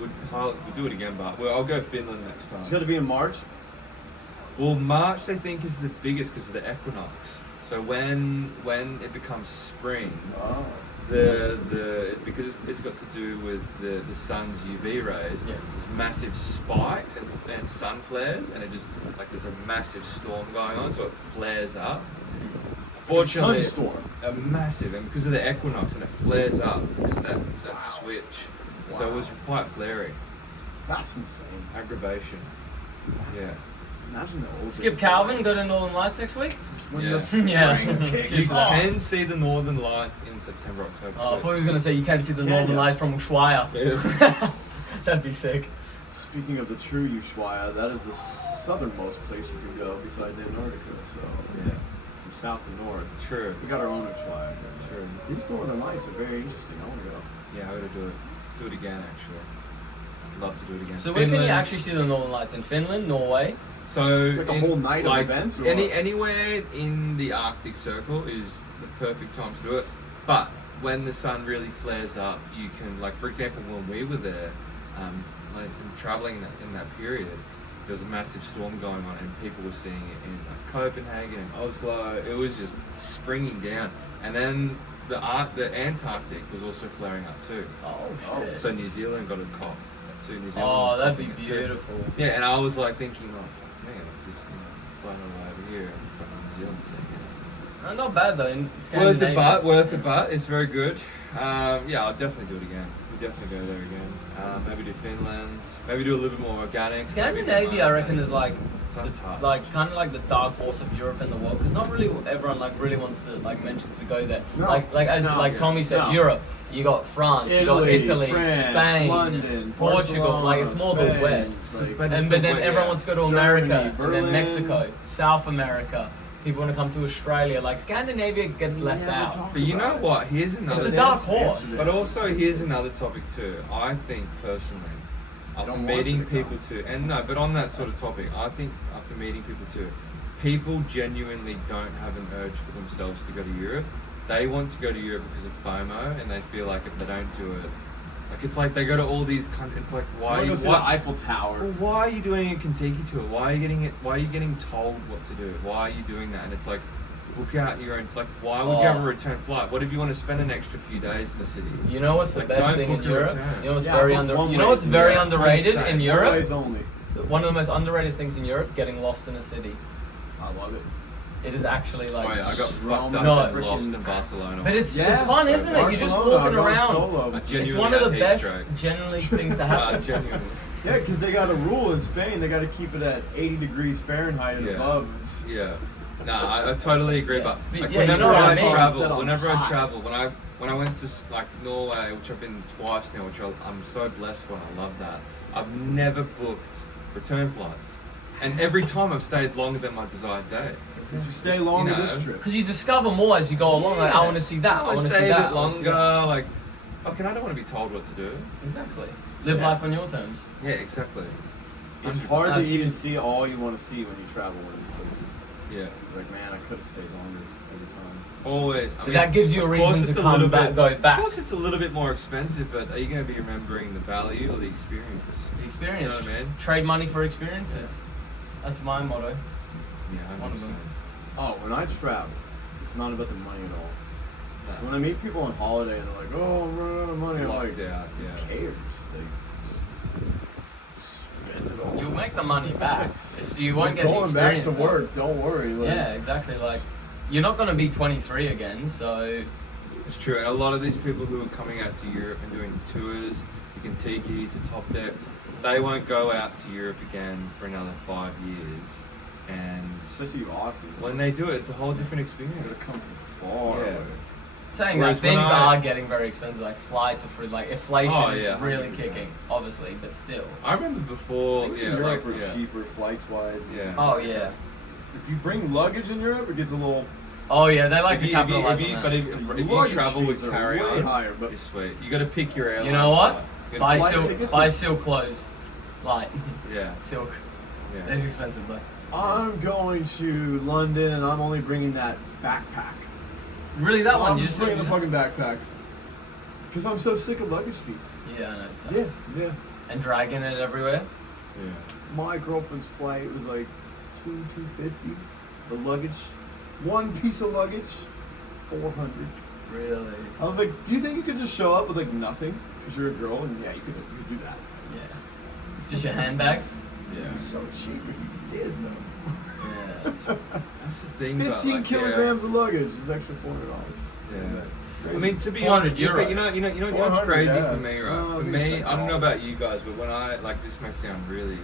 We'd do it again, but I'll go Finland next It's time. got to be in March. Well, March they think is the biggest because of the equinox. So when it becomes spring, Oh. because it's got to do with the sun's UV rays. Yeah. There's massive spikes and sun flares, and it just like there's a massive storm going on, so it flares up. Fortunately, Sunstorm. a massive, and because of the equinox, and it flares up because of that switch. So it was quite flary. That's insane. Aggravation. Yeah. Imagine the old. Skip Calvin. Go to Northern Lights next week. When Yeah. the spring Yeah. kicks You Oh. off. can see the northern lights in September, October. Oh, I too. thought he was gonna say you can't see the Can Northern ya? Lights from Ushuaia. Yeah. That'd be sick. Speaking of the true Ushuaia, that is the southernmost place you can go besides Antarctica. So Yeah. from south to north, True. we got our own Ushuaia. here. True. These northern lights are very interesting. I want to go. Yeah, I would do it. Do it again, actually. I'd love to do it again. So where can you Finland. actually see the Northern Lights? In Finland, Norway? So It's like a whole night of events, or what? anywhere in the Arctic Circle is the perfect time to do it. But when the sun really flares up, you can, like, for example, when we were there, like traveling in that period, there was a massive storm going on, and people were seeing it in like Copenhagen and Oslo. It was just springing down, and then the Antarctic was also flaring up too. Oh shit. So New Zealand got a cop. So New Zealand Oh, was that'd be copping it too. beautiful. Yeah, and I was like thinking, oh fuck man, I'm just flying all the way over here and fucking New Zealand seeing it. Not bad though. In Scandinavia. Worth it, but it's very good. Yeah, I'll definitely do it again. We'll definitely go there again. Maybe do Finland. Maybe do a little bit more organic. Scandinavia, I reckon, is like it's untouched. like kind of like the dark horse of Europe in the world, because not really everyone like really wants to like mentions to go there. No. Like as No. like Tommy said, No. Europe. You got France, you got Italy, France, Spain, London, Portugal. Like it's more the Spain, West. like- But it's And so but then weird, everyone yeah. wants to go to Germany, America, and Berlin. then Mexico, South America. People want to come to Australia. Like Scandinavia gets We left never out. talk But you know about it. what? Here's It's another. a dark horse. Amsterdam. But also, here's another topic too. I think personally, after Don't want meeting you to come. people too, and no, but on that sort of topic, I think after meeting people too, people genuinely don't have an urge for themselves to go to Europe. They want to go to Europe because of FOMO, and they feel like if they don't do it, like it's like they go to all these countries. It's like I why? want to go see the Why, Eiffel Tower. well, why are you doing a Kentucky tour? Why are you getting it? Why are you getting told what to do? Why are you doing that? And it's like, book out your own. Like, why would you have a return flight? What if you want to spend an extra few days in the city? You know what's the Like, best don't thing in book a Europe? return. You know what's Yeah, very book under. one You know way what's to very Europe. underrated 100%. in One Europe? ways only. One of the most underrated things in Europe: getting lost in a city. I love it. It is actually like. Oh yeah, I got Rome, fucked up no. and lost in Barcelona. But it's Yes, fun, isn't it? You're just Barcelona, walking I've gone around. Solo. I It's genuinely one of the had heat best, stroke. generally things to happen. Genuinely. Yeah, because they got a rule in Spain. They got to keep it at 80 degrees Fahrenheit and Yeah. above. It's, Yeah. Nah, I totally agree. Yeah. But like, Yeah, you whenever know what I I mean. Set travel, on whenever I hot. travel, when I went to like Norway, which I've been twice now, which I'm so blessed for, and I love that. I've never booked return flights, and every time I've stayed longer than my desired day. Did you stay longer You know, this trip? Because you discover more as you go along. Like, I want to see that. I I want to see stay that. a bit I wanna see longer. that. Like, fucking, I don't want to be told what to do. Exactly. Live Yeah. life on your terms. Yeah, exactly. It's 100%. hard That's to even see all you want to see when you travel one of these places. Yeah. Like, man, I could have stayed longer every time. Always. I mean, That gives you a of course reason it's to a little come back, bit- go back. Of course, it's a little bit more expensive, but are you going to be remembering the value or the experience? The experience. You know what I mean? Trade money for experiences. That's my motto. Yeah, One of 100%. them. Oh, when I travel, it's not about the money at all. No. So when I meet people on holiday and they're like, "Oh, I'm running out of money," I'm like, Locked out, "Who yeah. cares? Like, just spend it all." You'll make the money back. Just you won't get the Going back experience. to for it. work. Don't worry. Like, Yeah, exactly. Like, you're not gonna be 23 again, so It's true. And a lot of these people who are coming out to Europe and doing tours, you can tikis, the top decks, they won't go out to Europe again for another 5 years. And especially you Aussies. when they do it, it's a whole different They experience. gotta come from far Yeah. away. saying Whereas that things when I- are getting very expensive. Like flights are free. Like inflation Oh, is yeah, really 100%. kicking, obviously, but still. I remember before, Things yeah, in Europe like, are yeah. cheaper flights wise. Yeah. Oh yeah. If you bring luggage in Europe, it gets a little. Oh yeah, they like If to you, if you, capitalize if you, on but that. if you Luggage travel with fees are carry way on, higher, but it's sweet. You got to pick your airline. You know what? flight. You Buy gotta flight silk, tickets buy are- silk clothes. Light. Yeah, Silk. yeah. It's expensive though. I'm going to London and I'm only bringing that backpack. Really, that I'm one you just just bringing the fucking backpack. Because I'm so sick of luggage fees. Yeah, I know it sucks. Yeah, yeah. And dragging it everywhere. Yeah. My girlfriend's flight was like $250. The luggage, one piece of luggage, $400. Really? I was like, do you think you could just show up with like nothing? Because you're a girl, and yeah, you could do that. Yeah. Just your handbag. It'd be so cheap if you did though. Yeah. That's, That's the thing. 15 about, like, kilograms of luggage is extra $400. Yeah. I mean, to be 400 honest, euro. but you know what's 400, crazy yeah. for me, right? No, I for think it's me, like I don't know dollars. about you guys, but when I like this may sound really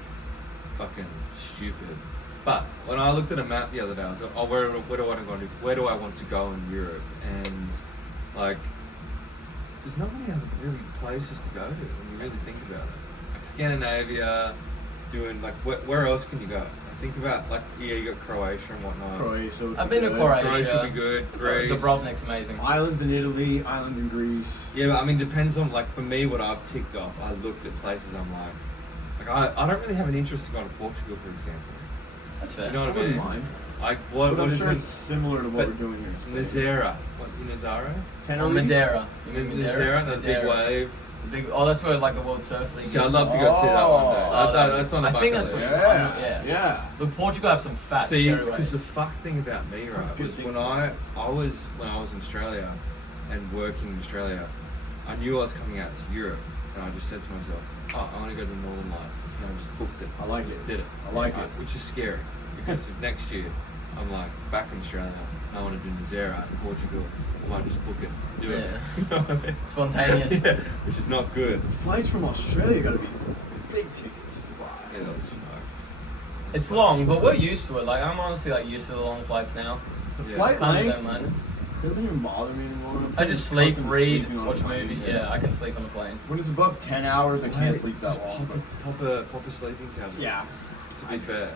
fucking stupid, but when I looked at a map the other day, I thought, oh, where do I want to go? Where do I want to go in Europe? And like, there's not many other really places to go to when you really think about it. Like Scandinavia, doing like where else can you go? Think about like you got Croatia and whatnot. Croatia. would I've be been to good. Croatia. Croatia would be good. Greece. Dubrovnik's amazing. Islands in Italy, islands in Greece. Yeah, but I mean, depends on like for me what I've ticked off. I looked at places I'm like I don't really have an interest in going to Portugal, for example. That's fair. You know I what I wouldn't mean? mind. Like But what I'm is sure it? it's similar to what But we're doing here. Nazara. What in Nazara? Oh, Madeira. You mean Madeira? Nazara, that big wave. The big, oh, that's where like the World Surf League See, I'd is. love to go see that one day. Oh, That's on the I bucket think that's what list. she's talking about, Yeah, yeah. yeah. Look, Portugal have some fat See, scary because waves. the fuck thing about me, right, Good was things when about I was in Australia and working in Australia, I knew I was coming out to Europe, and I just said to myself, oh, I want to go to the Northern Lights, and I just booked it. I like just it. did it. I like it. Which is scary because if next year I'm like back in Australia, I want to do Nazara in Portugal, I might just book it, do it. Yeah. You know what I mean? Spontaneous. Yeah, which is not good. Flights from Australia gotta be big tickets to buy. Yeah, that was fucked. It's long, but we're used to it. Like I'm honestly like used to the long flights now. The Yeah. flight Kind of length don't mind. doesn't even bother me anymore. I'm I just sleep, accustomed to read, sleeping on a watch a plane. movie. Yeah, I can sleep on a plane. When it's above 10 hours, I can't Wait, sleep that just long. pop a sleeping tablet. Yeah. To be fair.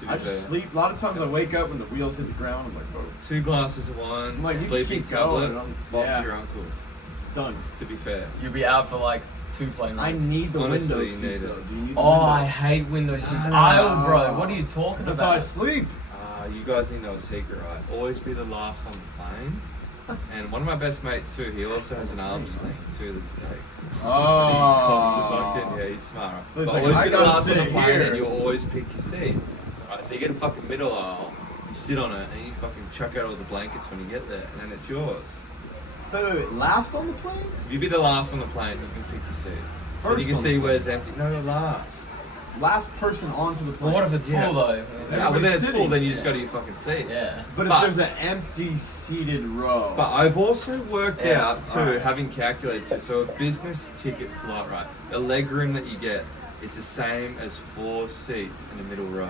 To be I just fair. sleep. A lot of times I wake up when the wheels hit the ground. I'm like, oh, 2 glasses of wine, I'm like, you can sleeping keep going, tablet, I'm- Bob's yeah. your uncle. done. To be fair. You'll be out for like 2 plane I rides. need the Honestly, window you seat need it. though. Do you need the Oh, window? I hate window seats. Ah. Oh, bro, what are you talking That's how I about? sleep. You guys need to know a secret, right? Always be the last on the plane. And one of my best mates too, he also has an arm sling too that he takes. Oh. Yeah, he's smart. Right? So he's But like, always I be the gotta last on the sit plane here. and you always pick your seat. Right, so you get a fucking middle aisle, you sit on it, and you fucking chuck out all the blankets when you get there, and then it's yours. Wait. Last on the plane? If you be the last on the plane, you can pick your seat. Then First you can on the see plane. where it's empty. No, the last. Last person onto the plane. But what if it's Yeah. full though? Yeah, but then Everybody's it's full, sitting. then you just go to your fucking seat. Yeah. But if But- there's an empty seated row. But I've also worked Yeah, out too, alright. having calculated it. So a business ticket flight, right? The leg room that you get is the same as 4 seats in the middle row.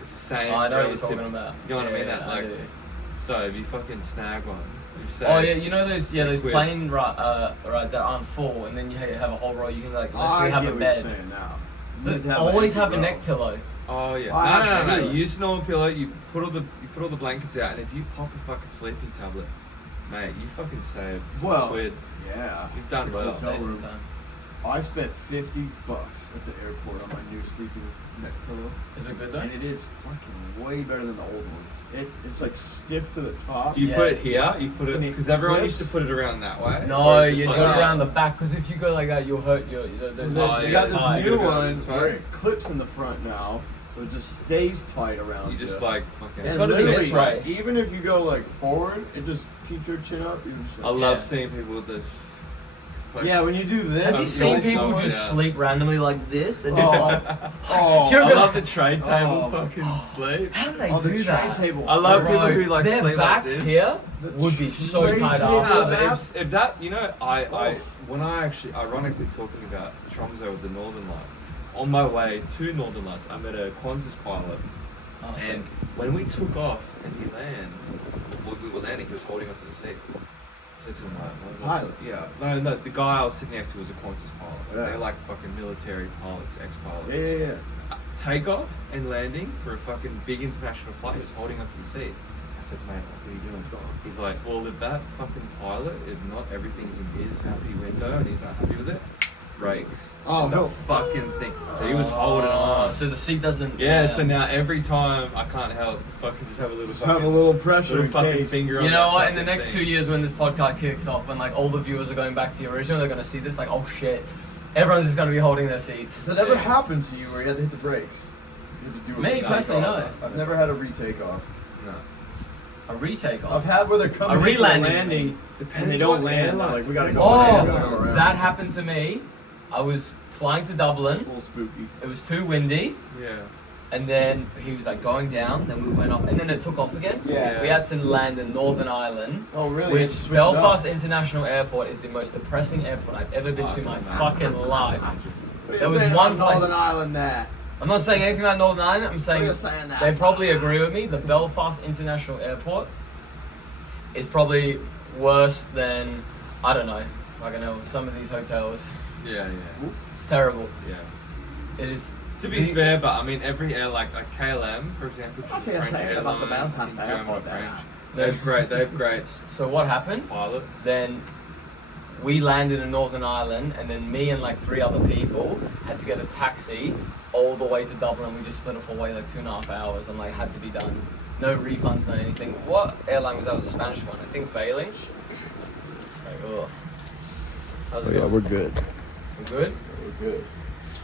It's the same. Oh, I know what you're relative- talking about. You know what I mean? Yeah, That I like, do. so if you fucking snag one, you say. Oh yeah, you know those those Quid. plane rides that aren't full, and then you have a whole row. You can like I literally have get a what you're bed. saying now. You But just have always an have a empty neck pillow. Oh yeah. I No. have You two. use a normal pillow. You put all the blankets out, and if you pop a fucking sleeping tablet, mate, you fucking saved some Well, quid. yeah. You've done It's a well. hotel Save some room. time. I spent $50 at the airport on my new sleeping neck pillow, Is it good though? and it is fucking way better than the old ones. It's like stiff to the top. Do you Yeah. put it here? You put it And it because everyone used to clips. put it around that way. No, Or it's you just do like- it around the back because if you go like that, you'll hurt your. Those They yeah, got tie. this You new gotta go one this way. where it clips in the front now, so it just stays tight around. You just you. like fucking. It's And gotta be literally, this way. Even if you go like forward, it just keeps your chin up. You're just I like, love Yeah. seeing people with this. Yeah, when you do this. Have you I'm seen really people not, just yeah. sleep randomly like this? And just Oh, You're I gonna- love the tray table Oh. fucking sleep. how do they oh, the do tray that? table. I love Bro, people who like their sleep back like this. here The would be so tray tied table. up. Nah, that- but if that, you know, I when I actually, ironically talking about Tromso with the Northern Lights, on my way to Northern Lights, I met a Qantas pilot, Oh, sick. and when we took off and we were landing, he was holding onto the seat. I said to him, like, Pilot? Yeah, no, the guy I was sitting next to was a Qantas pilot. Yeah. They're like fucking military pilots, ex-pilots. Yeah. Takeoff and landing for a fucking big international flight, he was holding onto the seat. I said, mate, what are you doing? He's like, well, if that fucking pilot, if not everything's in his happy window and he's not happy with it, breaks. Oh, the no. fucking thing. So he was holding on. So the seat doesn't. Yeah, so now every time I can't help, fucking just have a little Just fucking, have a little pressure little in fucking case. finger on You know that what? In the fucking next thing. 2 years, when this podcast kicks off, when like all the viewers are going back to the original, they're gonna see this like, oh shit, everyone's just gonna be holding their seats. Has it ever Yeah. happened to you where you had to hit the brakes? You had to do a Me retake personally, off? no. I've never had a retake off. No. A retake I've off. had where they're coming A in for relanding, landing you and they Depends don't what land. They're airline. like, we gotta go Oh, around, we gotta go around. that happened to me. I was flying to Dublin. It's a little spooky. It was too windy, Yeah. and then he was like going down. Then we went off, and then it took off again. Yeah. We had to land in Northern Ireland, Oh, really? You which switched it up. Belfast International Airport is the most depressing airport I've ever been I to in can my imagine. fucking life. What are you There was saying one about place- Northern Ireland there. I'm not saying anything about Northern Ireland. I'm saying What are you saying there, they son? probably agree with me. The Belfast International Airport is probably worse than, I don't know, I don't know, some of these hotels. Yeah. It's terrible. Yeah. It is. To be fair, but I mean, every air like KLM, for example, which is Okay, a I'm French saying about the airline Belfast in German airport or there. French. They have great So what happened? pilots. Then we landed in Northern Ireland, and then me and like 3 other people had to get a taxi all the way to Dublin. We just split it for way like 2.5 hours, and like had to be done. No refunds, no anything. What airline was that? It was a Spanish one, I think. Failing. Like, ugh. How's it going? we're good. We're good. We're good.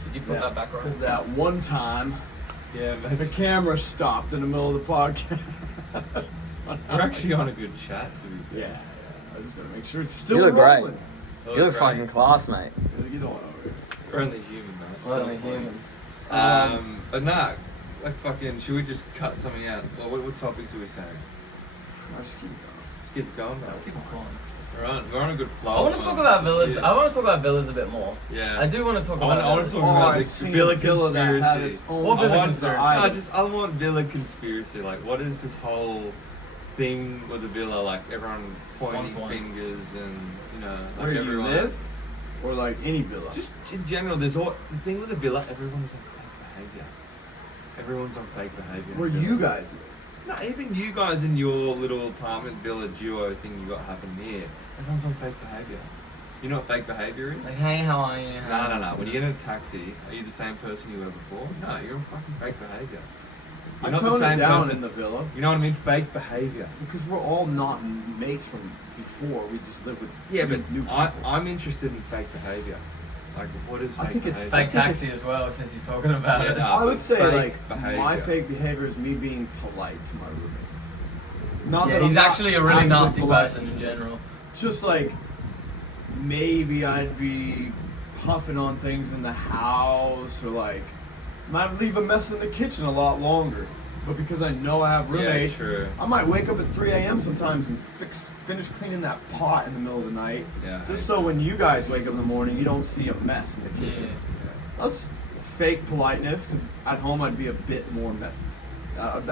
Did you put that back Because on? that one time, Yeah, the man. camera stopped in the middle of the podcast. We're actually on a good chat, to be fair. Yeah. I was just gonna make sure it's still You look great. rolling. You look great. class, mate. You don't want to. We're only human, man. It's We're so only funny. human. But nah, like fucking, should we just cut something out? Well, what topics are we saying? I'll just keep going. Just keep going, man. Keep it flowing. We're on a good flow. I want to talk about villas. I want to talk about villas a bit more. Yeah. I do want to talk I about. want to villas. talk about I've the seen villa a villa that had conspiracy. its own What villa I want, conspiracy? I want villa conspiracy. Like, what is this whole thing with the villa? Like, everyone pointing Wants one. fingers and, you know, like Where you everyone. live? Or like any villa? Just in general, there's all the thing with the villa. Everyone's on fake behavior. Everyone's on fake behavior. Where you guys live. No, even you guys in your little apartment villa duo thing you got happening here. Everyone's on fake behavior. You know what fake behavior is? Like, hey, how are you? No. When you get in a taxi, are you the same person you were before? No, you're on fucking fake behavior. You're I not the toned it same down person. in the villa You know what I mean? Fake behavior. because we're all not mates from before. We just live with new people. I'm interested in fake behavior. Like, what is fake I think it's behavior? Fake I think taxi as well, since he's talking about Yeah, it. no. I would say fake like behavior. my fake behavior is me being polite to my roommates. Not Yeah, that he's I'm not actually a really actually nasty polite. person in general. Just like maybe I'd be puffing on things in the house or like might leave a mess in the kitchen a lot longer. But because I know I have roommates, true. I might wake up at 3 a.m. sometimes and finish cleaning that pot in the middle of the night. Yeah, Just so when you guys wake up in the morning, you don't see a mess in the Yeah. kitchen. That's fake politeness because at home I'd be a bit more messy. I'd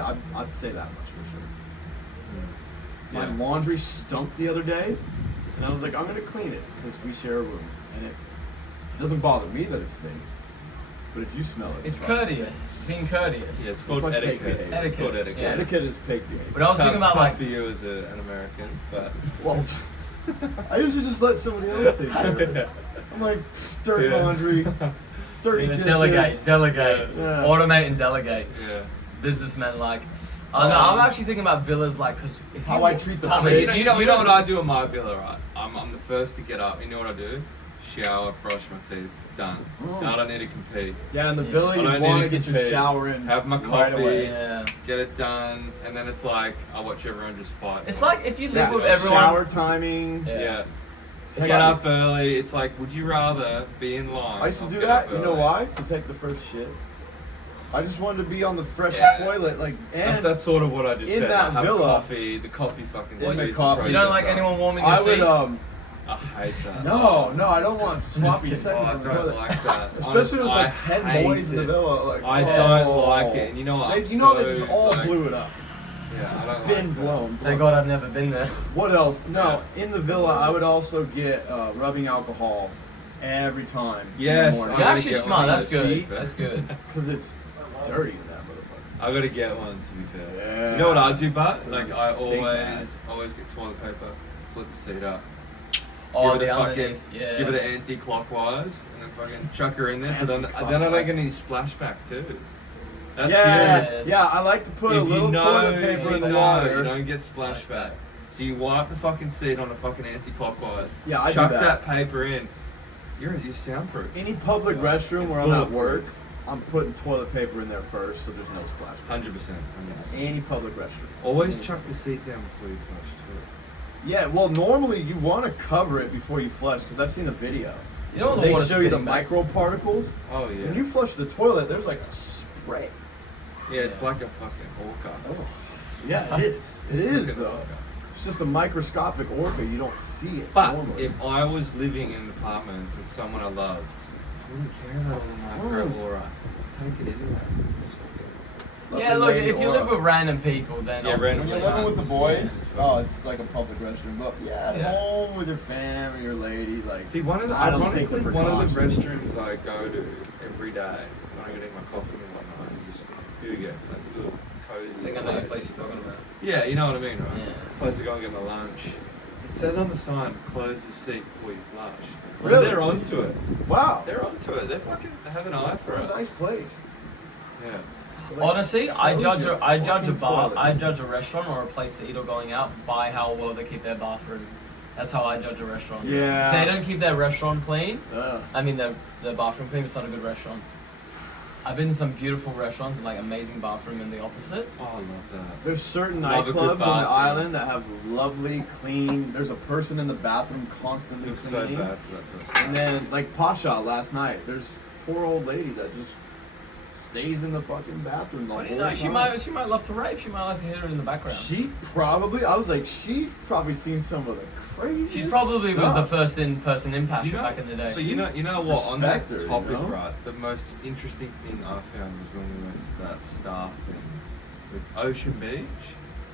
say that much for sure. My Yeah. laundry stunk the other day, and I was like, I'm gonna clean it because we share a room, and it doesn't bother me that it stinks. But if you smell it, It's fucking courteous. stinks. Being courteous. Yeah, it's called my fake etiquette. behavior. It's called Etiquette. etiquette. Yeah, etiquette is fake behavior. But I was thinking about Tough like for you as an American, but Well, I usually just let somebody else take care of it. I'm like, dirty Yeah. laundry, dirty dishes. delegate, Yeah. automate and delegate. yeah. Businessmen like. No, I'm actually thinking about villas like because if How you I treat the Tommy, fridge. You know what I do in my villa, right? I'm the first to get up. You know what I do? Shower, brush my teeth, done. Mm. I don't need to compete. Yeah, in the Yeah. villa, I you don't want need to to get your compete. shower in. Have my right coffee. away. Yeah. Get it done, and then it's like I watch everyone just fight. It's like if you live Yeah, with everyone. shower timing. Yeah. Yeah. It's Get like- up early. It's like, would you rather be in line? I used to or do get that. up You know early? why? To take the first shit. I just wanted to be on the fresh Yeah. toilet, like, and That's sort of what I just in said. that Have villa- coffee. The coffee fucking In the speeds coffee. process You don't like up. anyone warming your I would seat? I hate that. No, I don't want sloppy Oh, seconds I on the don't toilet. like that. Especially if there's like Honestly, 10 I boys in the hate it. villa. Like, I oh. don't like it. And you know what? They just all like, blew it up. Yeah, It's just I don't been like that. blown. Thank God I've never been there. What else? No, in the villa, I would also get rubbing alcohol every time. Yes, You're I gotta actually get smart. one. That's good. See? That's good. Because it's dirty in that motherfucker. I gotta get one to be fair. Yeah. You know what I do, but like I Stink always get toilet paper, flip the seat up, Oh, give it the a fucking, underneath. Yeah. give it an anti-clockwise, and then fucking chuck her in there. So then I don't Anti-clockwise. get any splashback too. That's Yeah, serious. yeah, I like to put a If little you know, toilet paper you in the know water. you don't get splashback. So you wipe the fucking seat on a fucking anti-clockwise. Yeah, I do chuck that. paper in. You're soundproof. Any public Yeah. restroom where I'm at work, Bulletproof. I'm putting toilet paper in there first so there's no splash. 100%. Any public restroom. Always chuck the seat down before you flush too. Yeah, well, normally you want to cover it before you flush because I've seen the video. You know what the They water's show you the spitting back? microparticles. Oh yeah. When you flush the toilet, there's like a spray. Yeah, it's like a fucking orca. Oh. Yeah, it is. It It's is like an though. orca. It's just a microscopic orca. You don't see it But normally. if I was living in an apartment with someone I loved, I wouldn't care about all the microaura. Take it anyway. Lovely Yeah, look, lady if you aura. live with random people, then Yeah, When obviously you're random living with the boys, oh, it's like a public restroom. But yeah, at Yeah. home with your family, your lady, like. See, one of the I don't take the ironically, one of the precautions. restrooms I go to every day when I go to get my coffee and whatnot, you just do get like little cozy. I think I know the place you're talking about. Yeah, you know what I mean, right? Yeah. Place to go and get my lunch. It says on the sign, close the seat before you flush. So Really? they're onto it. Wow. They're onto it. They have an eye for What a us. nice place. Yeah. Like, Honestly, I close judge your a fucking bar, toilet. I judge a restaurant or a place to eat or going out by how well they keep their bathroom. That's how I judge a restaurant. Yeah. If they don't keep their restaurant clean, Ugh. I mean their bathroom clean, it's not a good restaurant. I've been to some beautiful restaurants and like amazing bathroom in the opposite. Oh, I love that. There's certain Love a good nightclubs on the bathroom. island that have lovely, clean. There's a person in the bathroom constantly It's so cleaning. bad for that person. And then, like Pasha last night, there's poor old lady that just stays in the fucking bathroom the What do you whole know? She time. might love to rave. She might like to hear it in the background. She probably. I was like, she probably seen some of the craziest. She probably was the stuff. first in-person in Passion You know- back in the day. So you know what? On that Respect her, topic, you know? right? The most interesting thing I found was when we went to that staff thing with Ocean Beach,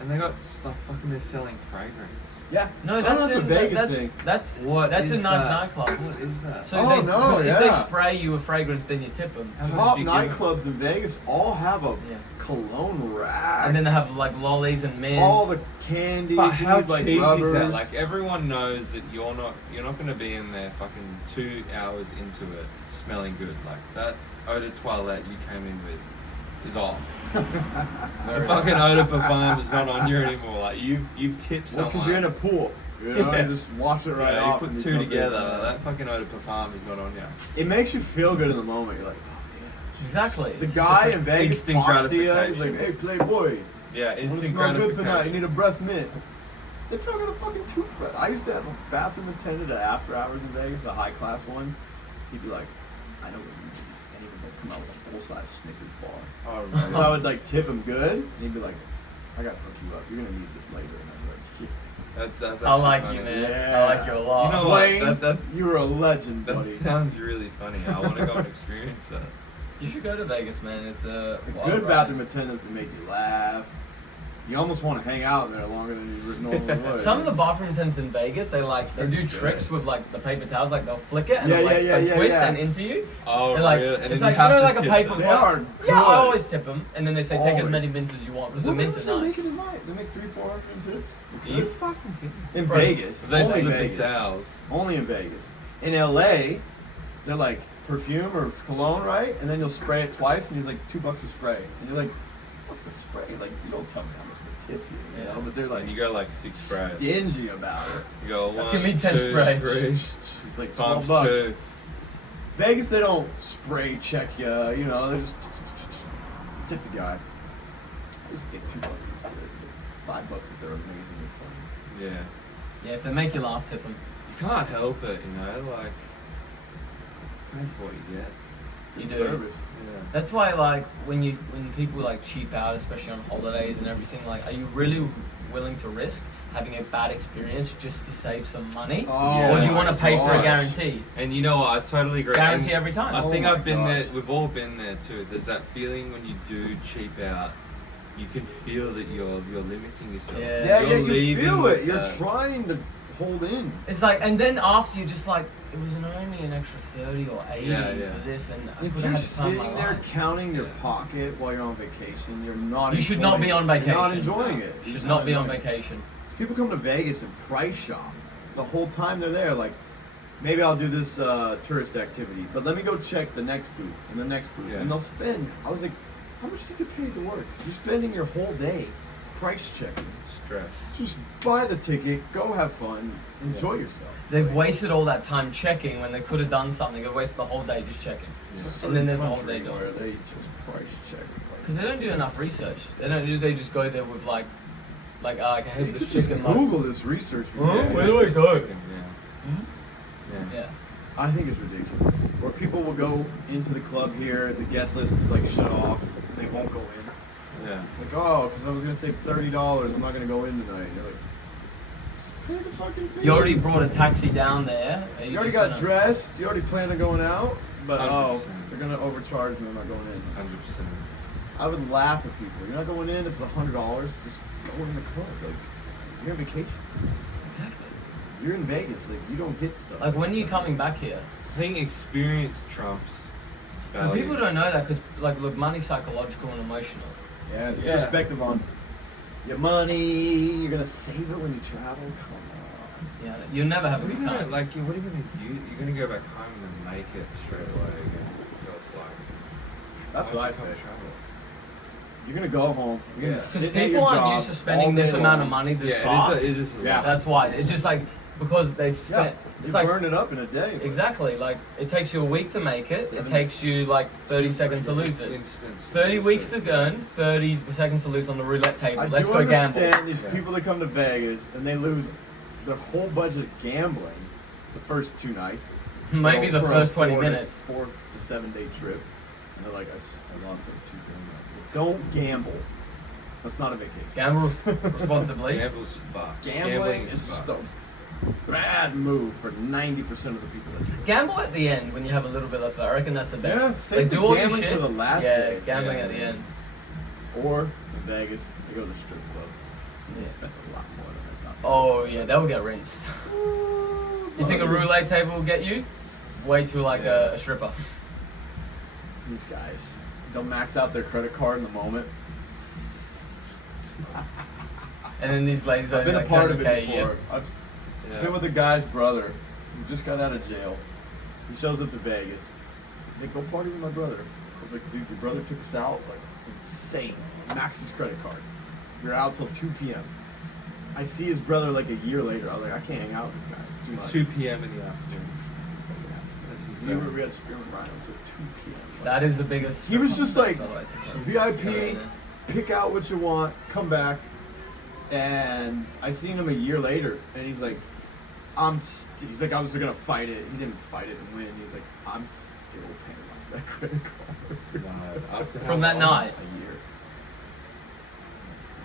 and they got like fucking they're selling fragrance. Yeah. No, Oh, that's, a in, Vegas that's, thing. That's What that's is a nice that? nightclub. What is that? So Oh, they, no, if yeah. they spray you with fragrance, then you tip them. How much Top do you give it? nightclubs in Vegas all have a Yeah. cologne rack. And then they have like lollies and mints. all the candy. But how like cheesy rubbers. is that? Like everyone knows that you're not going to be in there fucking 2 hours into it smelling good. Like that eau de toilette you came in with is off. The fucking eau de parfum is not on you anymore. Like you've tipped Well, someone. because you're in a pool. You know, Yeah. you just wash it right yeah, off. you and put you two come together. in. That fucking eau de parfum is not on you. It makes you feel good in the moment. You're like, Exactly. the guy in Vegas instant talks to you. He's like, gratification. hey, playboy, Yeah, wanna instant smell good tonight? You gratification. need a breath mint. They put on a fucking toothbrush. I used to have a bathroom attendant at after hours in Vegas, a high class one. He'd be like, I know what you need. And he would like come out with a full size Snickers bar. Oh, So right. I would like tip him good, and he'd be like, I gotta hook you up. You're gonna need this later. And I'd be like, yeah. That's I actually like funny. you, man. Yeah. I like you a lot. You know what? Dwayne, That's- you were a legend, That buddy. sounds really funny. I want to go and experience that. You should go to Vegas, man. It's a wild Good ride. bathroom attendants that make you laugh. You almost want to hang out in there longer than you would normally would. Some of the bathroom attendants in Vegas, they do Good. tricks with like the paper towels, like they'll flick it and Yeah, they'll, like, yeah, they'll yeah, twist yeah. and into you. Oh, They're like, really? And it's then like you have to like a tip paper. them. They are Yeah, I good. always tip them, and then they say take as Always. many mints as you want because the What mints was are they nice. making tonight? They make 300-400 tips. You fucking kidding me? In Bro, Vegas. They Only flip Vegas. the towels. Only in Vegas. In LA, they're like perfume or cologne, right? And then you'll spray it twice, and he's like $2 a spray. And you're like, $2 a spray? Like, you don't tell me how much they tip you, you know? But they're like And you go like 6 sprays. stingy about it. You go 1, Give me 10 2, sprays. 3, She's like times $12. 2. Vegas, they don't spray check you, you know, they just tip the guy. I just get $2 is good. $5 if they're amazingly funny. Yeah. Yeah, if they make you laugh, tip them. You can't help it, you know. Like, pay for what you get. You Good do. service. Yeah. That's why, like, when people like cheap out, especially on holidays and everything, like, are you really willing to risk having a bad experience just to save some money, Oh, or do you want to pay for a gosh. guarantee? And you know what? I totally agree. Guarantee And every time. I Oh think my I've been there. gosh. We've all been there too. There's that feeling when you do cheap out, you can feel that you're limiting yourself. Yeah. Yeah, You're you leaving feel with it. You're that. trying to hold in. It's like, and then after you're just like, it was only an extra 30 or 80 Yeah, yeah. for this, and I If could you're have had the time of sitting my there life. counting your Yeah. pocket while you're on vacation, you're not. You should not be on enjoying it. You're not vacation. enjoying No. it. You You're should not be on enjoying it. vacation. People come to Vegas and price shop the whole time they're there. Like, maybe I'll do this tourist activity, but let me go check the next booth and the next booth, Yeah. and they'll spend. I was like, how much do you get paid to work? You're spending your whole day price checking. Stress. Just buy the ticket, go have fun, enjoy yourself. They've Like, wasted all that time checking when they could have done something. They've wasted the whole day just checking. it's a Yeah. certain And then there's a whole country day doing where it. they just price check. Because they don't do enough research. They just go there with like, okay, hey, You this could just chicken. Google this research. Huh? before. Where do I go? Chicken, yeah. Yeah. Yeah. I think it's ridiculous. Where people will go into the club here, the guest list is like shut off, they won't go in. Yeah. Like, oh, because I was gonna save $30, I'm not gonna go in tonight. You're like, just pay the fucking fee. You already brought a taxi down there. Are You already just got gonna- dressed. You already planned on going out, but 100%. they're gonna overcharge me. I'm not going in. 100%. I would laugh at people. You're not going in if it's $100. Just go in the club. Like, you're on vacation. Exactly. You're in Vegas. Like, you don't get stuff. Like, when are you that. coming back here? I think experience trumps And value. people don't know that because, like, look, money's psychological and emotional. Yeah, it's Yeah. perspective on your money. You're gonna save it when you travel. Come on. Yeah, you'll never have a What are good you gonna, time. like, what are you gonna use? You're gonna go back home and then make it straight away again. So it's like, That's why what I don't you come say. travel? You're gonna go home. You're gonna Yeah. Because sit at people your aren't job used to spending all day this amount of long. money this Yeah, fast. it is a Yeah. lot. That's why. It's just like, because they've spent. Yeah, It's you like, burn it up in a day. but- exactly, like, it takes you a week to make it. It 7 takes you, like, 30 seconds to lose it. Instance. 30 weeks to earn, 30 seconds to lose on the roulette table. I Let's do go understand gamble. these Yeah. people that come to Vegas and they lose their whole budget gambling the first 2 nights. Maybe For the a first 20 4 to- minutes. 4 to 7 day trip. And they're like, I lost like $2 grand. Don't gamble. That's not a vacation. Gamble responsibly. Gamble's fucked. Gambling is fucked. just a bad move for 90% of the people that do it. Gamble at the end when you have a little bit left. I reckon that's the best. Yeah, save the do all your gambling shit. to the last yeah, day. gambling Yeah, at the yeah. end. Or in Vegas, they go to the strip club. They Yeah. spend a lot more than they thought. Oh yeah, that will get rinsed. You think a roulette table will get you? Wait till like a stripper. These guys, they'll max out their credit card in the moment. And then these ladies I've only been a like part of 200K it a year. before. I've Yeah. been with a guy's brother who just got out of jail. He shows up to Vegas. He's like, go party with my brother. I was like, dude, your brother took us out like insane. Maxed his credit card. We were out till 2 p.m. I see his brother like a year later. I was like, I can't hang out with this guy. It's too much. 2 p.m. in the afternoon. That's We insane. had Spearmint Rhino until 2 p.m. That is the biggest. He was just like, By the way, it's a- VIP, pick out what you want, come back. And I seen him a year later, and he's like, he's like, I was gonna fight it. He didn't fight it and win. He's like, I'm still paying off that credit card. No, after From how that long? night. A year.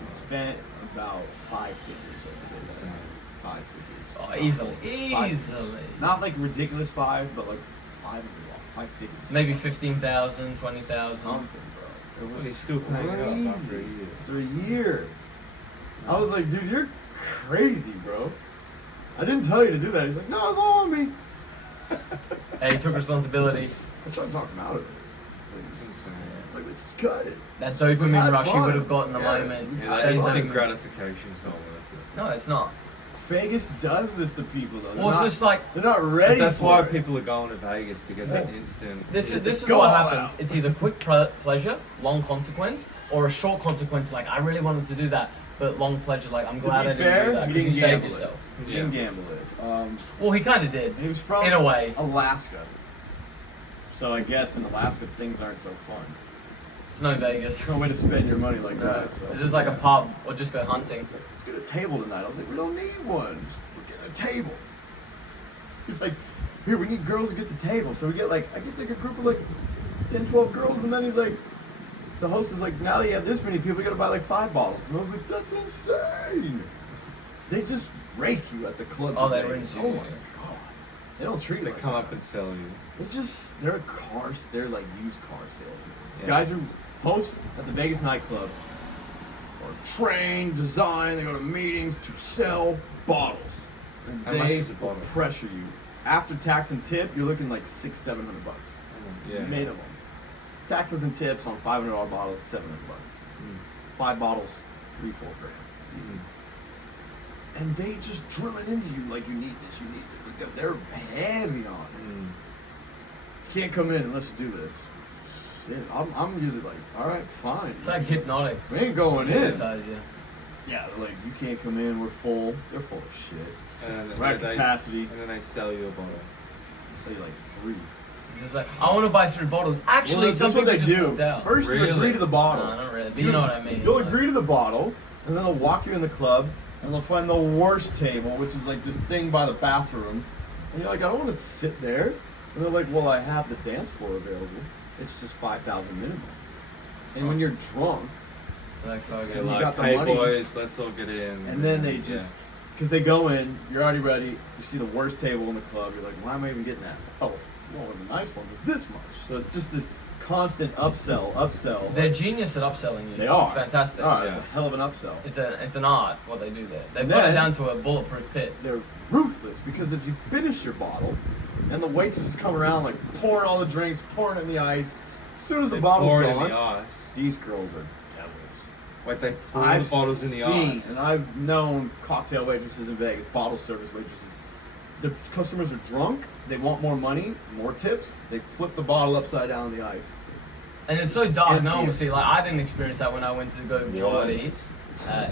He spent about 5 figures. I'd That's say. insane. 5 figures. Oh, easily, 5 easily. figures. Not like ridiculous 5, but like 5 is a lot. 5 figures. Maybe 15,000, 20,000. Something, bro. It Well, was he's still paying it up after a year. After a year. I was like, dude, you're crazy, bro. I didn't tell you to do that. He's like, no, it's all on me. Hey, he took responsibility. I tried to talk him out of it. That's insane. It's like, let's just cut it. That dopamine Had rush he fun. would have got in the Yeah. moment. Yeah, I that just instant think- gratification is not worth No, it's not. Vegas does this to people, though. They're Well, it's not, just like, they're not it. ready That's for why it. people are going to Vegas to get that instant. this Yeah, is go what all happens. out. It's either quick pleasure, long consequence, or a short consequence. Like, I really wanted to do that, but long pleasure. Like, I'm To glad be I didn't fair, do that he because you didn't saved gamble yourself. it. He Yeah. didn't gamble it. Well, he kind of did. He was from In a way. Alaska. So I guess in Alaska things aren't so fun. It's no Vegas. There's no way to spend your money like No. that. So. This is like a pub, or just go hunting. It's like, let's get a table tonight. I was like, we don't need one. Just we're getting a table. He's like, here, we need girls to get the table. So I get like a group of like 10, 12 girls, and then he's like, the host is like, now that you have this many people, you gotta buy like 5 bottles. And I was like, that's insane. They just rake you at the club. Oh, they today. rinse you. Oh my god. They don't treat you They like come that. up and sell you. They're cars. They're like used car salesmen. Yeah. Guys who hosts at the Vegas nightclub are trained, designed. They go to meetings to sell bottles, and How much they is a bottle? pressure you. After tax and tip, you're looking like $600-700 Yeah. minimum. Taxes and tips on $500 bottles, $700. Mm. 5 bottles, $3-4 grand. Mm. And they just drill it into you like you need this, you need it. They're heavy on it. Mm. Can't come in unless you do this. Shit, I'm usually like, all right, fine. It's like hypnotic. We ain't going in. Hypnotize you. Yeah, they're like, you can't come in. We're full. They're full of shit. And then We're at they- capacity. And then they sell you a bottle. They say like 3. It's just like, I want to buy 3 bottles. Actually, Well, some that's what people they just do. walked out. First, you Really? agree to the bottle. No, not really. But you know what I mean. You'll Like, agree to the bottle, and then they'll walk you in the club, and they'll find the worst table, which is like this thing by the bathroom. And you're like, I don't want to sit there. And they're like, well, I have the dance floor available. It's just $5,000 minimum. And when you're drunk, Like, fuck They're it. you like, got the hey money. boys, let's all get in. and then they just, because they go in, you're already ready, you see the worst table in the club, you're like, why am I even getting that? Oh, one of the nice ones is this much. So it's just this constant upsell. They're genius at upselling you. They are. It's fantastic. It's a hell of an upsell. It's an art what they do there. They And put it then- down to a bulletproof pit. They're ruthless because if you finish your bottle and the waitresses come around like pouring all the drinks, pouring it in the ice, as soon as the They bottle's pour it in gone, the ice. these girls are devils. Like they pour I've the bottles in the seen, ice. and I've known cocktail waitresses in Vegas, bottle service waitresses. The customers are drunk, they want more money, more tips, they flip the bottle upside down in the ice. And it's so dark. No one Empty will it. see. Like I didn't experience that when I went to go to Geordie at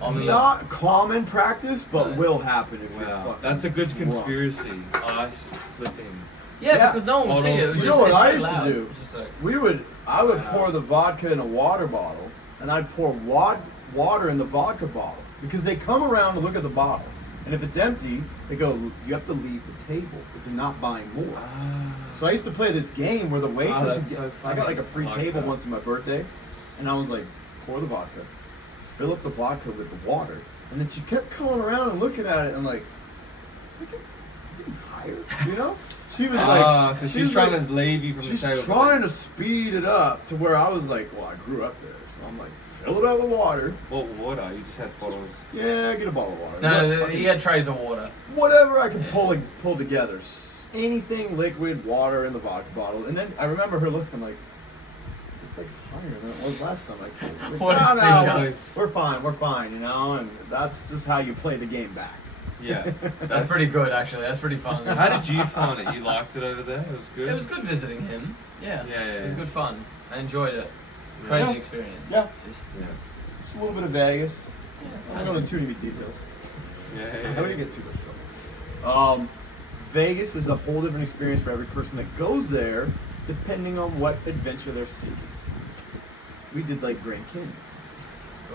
Omni. Not common practice, but No. will happen if you're Wow, fucking that's a good drunk. conspiracy. Ice flipping. Yeah, Yeah. because no one will see it. It was You just, know what it's I so used to loud. do? It's just like, I would Wow. pour the vodka in a water bottle, and I'd pour water in the vodka bottle because they come around to look at the bottle, and if it's empty, they go, "You have to leave the table if you're not buying more." So I used to play this game where the waitress. that's would so I got funny. like a free I like table that. once on my birthday, and I was like, pour the vodka, fill up the vodka with the water, and then she kept coming around and looking at it and like, it's getting higher, you know? She was like, So she she's was trying like- to leave you from she's the table. trying to speed it up to where I was like, well, I grew up there, so I'm like, fill it up with water. What water? You just had bottles. Yeah, get a bottle of water. no, What fucking- he had trays of water. whatever I could pull together. Anything liquid, water in the vodka bottle. And then I remember her looking like, it's like higher than it was last time. Like, What a no, station. we're fine, you know? And that's just how you play the game back. Yeah. That's pretty good, actually. That's pretty fun. How did you find it? You liked it over there? It was good? It was good visiting him. Yeah. Yeah, It was yeah. good fun. I enjoyed it. Crazy Yeah. experience. Yeah. Just Yeah. Just a little bit of Vegas. yeah, I'm not going to too many details. Yeah, I don't get too much trouble. Vegas is a whole different experience for every person that goes there, depending on what adventure they're seeking. We did like Grand Canyon.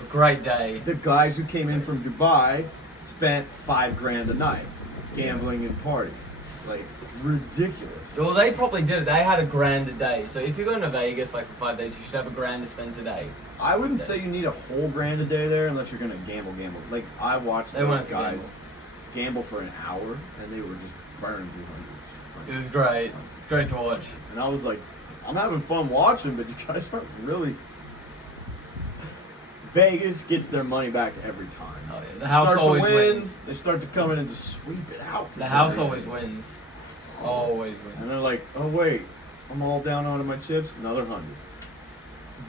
a great day. The guys who came in from Dubai spent $5,000 a night gambling and partying. Like ridiculous. Well, they probably did it. They had $1,000 a day. So if you're going to Vegas like for 5 days, you should have $1,000 to spend today. I wouldn't say you need a whole grand a day there unless you're gonna gamble. Like I watched They those wanted to guys gamble for an hour and they were just burning through It hundreds. was great. It's great to watch. And I was like, I'm having fun watching, but you guys aren't really. Vegas gets their money back every time. Oh, yeah. The They house start always to win, wins. They start to come in and just sweep it out. for The some house reason. always wins. Always And wins. they're like, oh wait, I'm all down onto my chips. Another 100.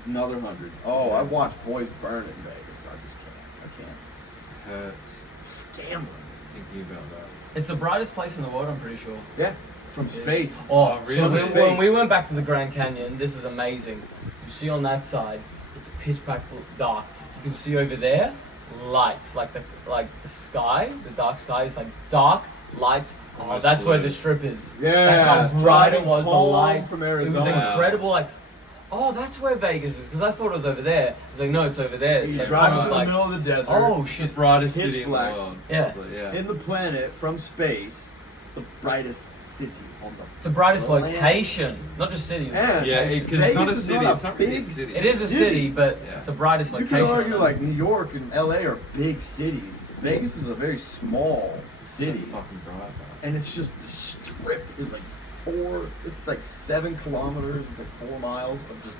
Another 100. Oh, I've watched boys burn in Vegas. I just can't. Hurts Gambling. thinking about that. It's the brightest place in the world, I'm pretty sure. Yeah, from space. Oh, really? so From when we space. went back to the Grand Canyon, this is amazing. You see on that side, it's pitch black dark. You can see over there, lights, like the sky, the dark sky is like dark lights. Oh, Almost that's where blue. the strip is. Yeah, that's how bright it driving was. The home light from It was Arizona. incredible. Like, oh, that's where Vegas is. Because I thought it was over there. It's like, no, it's over there. You Like, drive Tom into was the like, middle of the desert. oh It's the shit. brightest Pitch city black. in the world. Yeah. Probably, yeah. In the planet from space. the brightest city on the It's the brightest planet. location, not just city. And Yeah, location. because it's not a Vegas is city. not It's a not really a big- city. It is a City. city, but Yeah. it's the brightest You location. could argue on like it. New York and LA are big cities. Vegas is a very small city. So fucking bright, bro. And it's just the strip is like it's like 7 kilometers, it's like 4 miles of just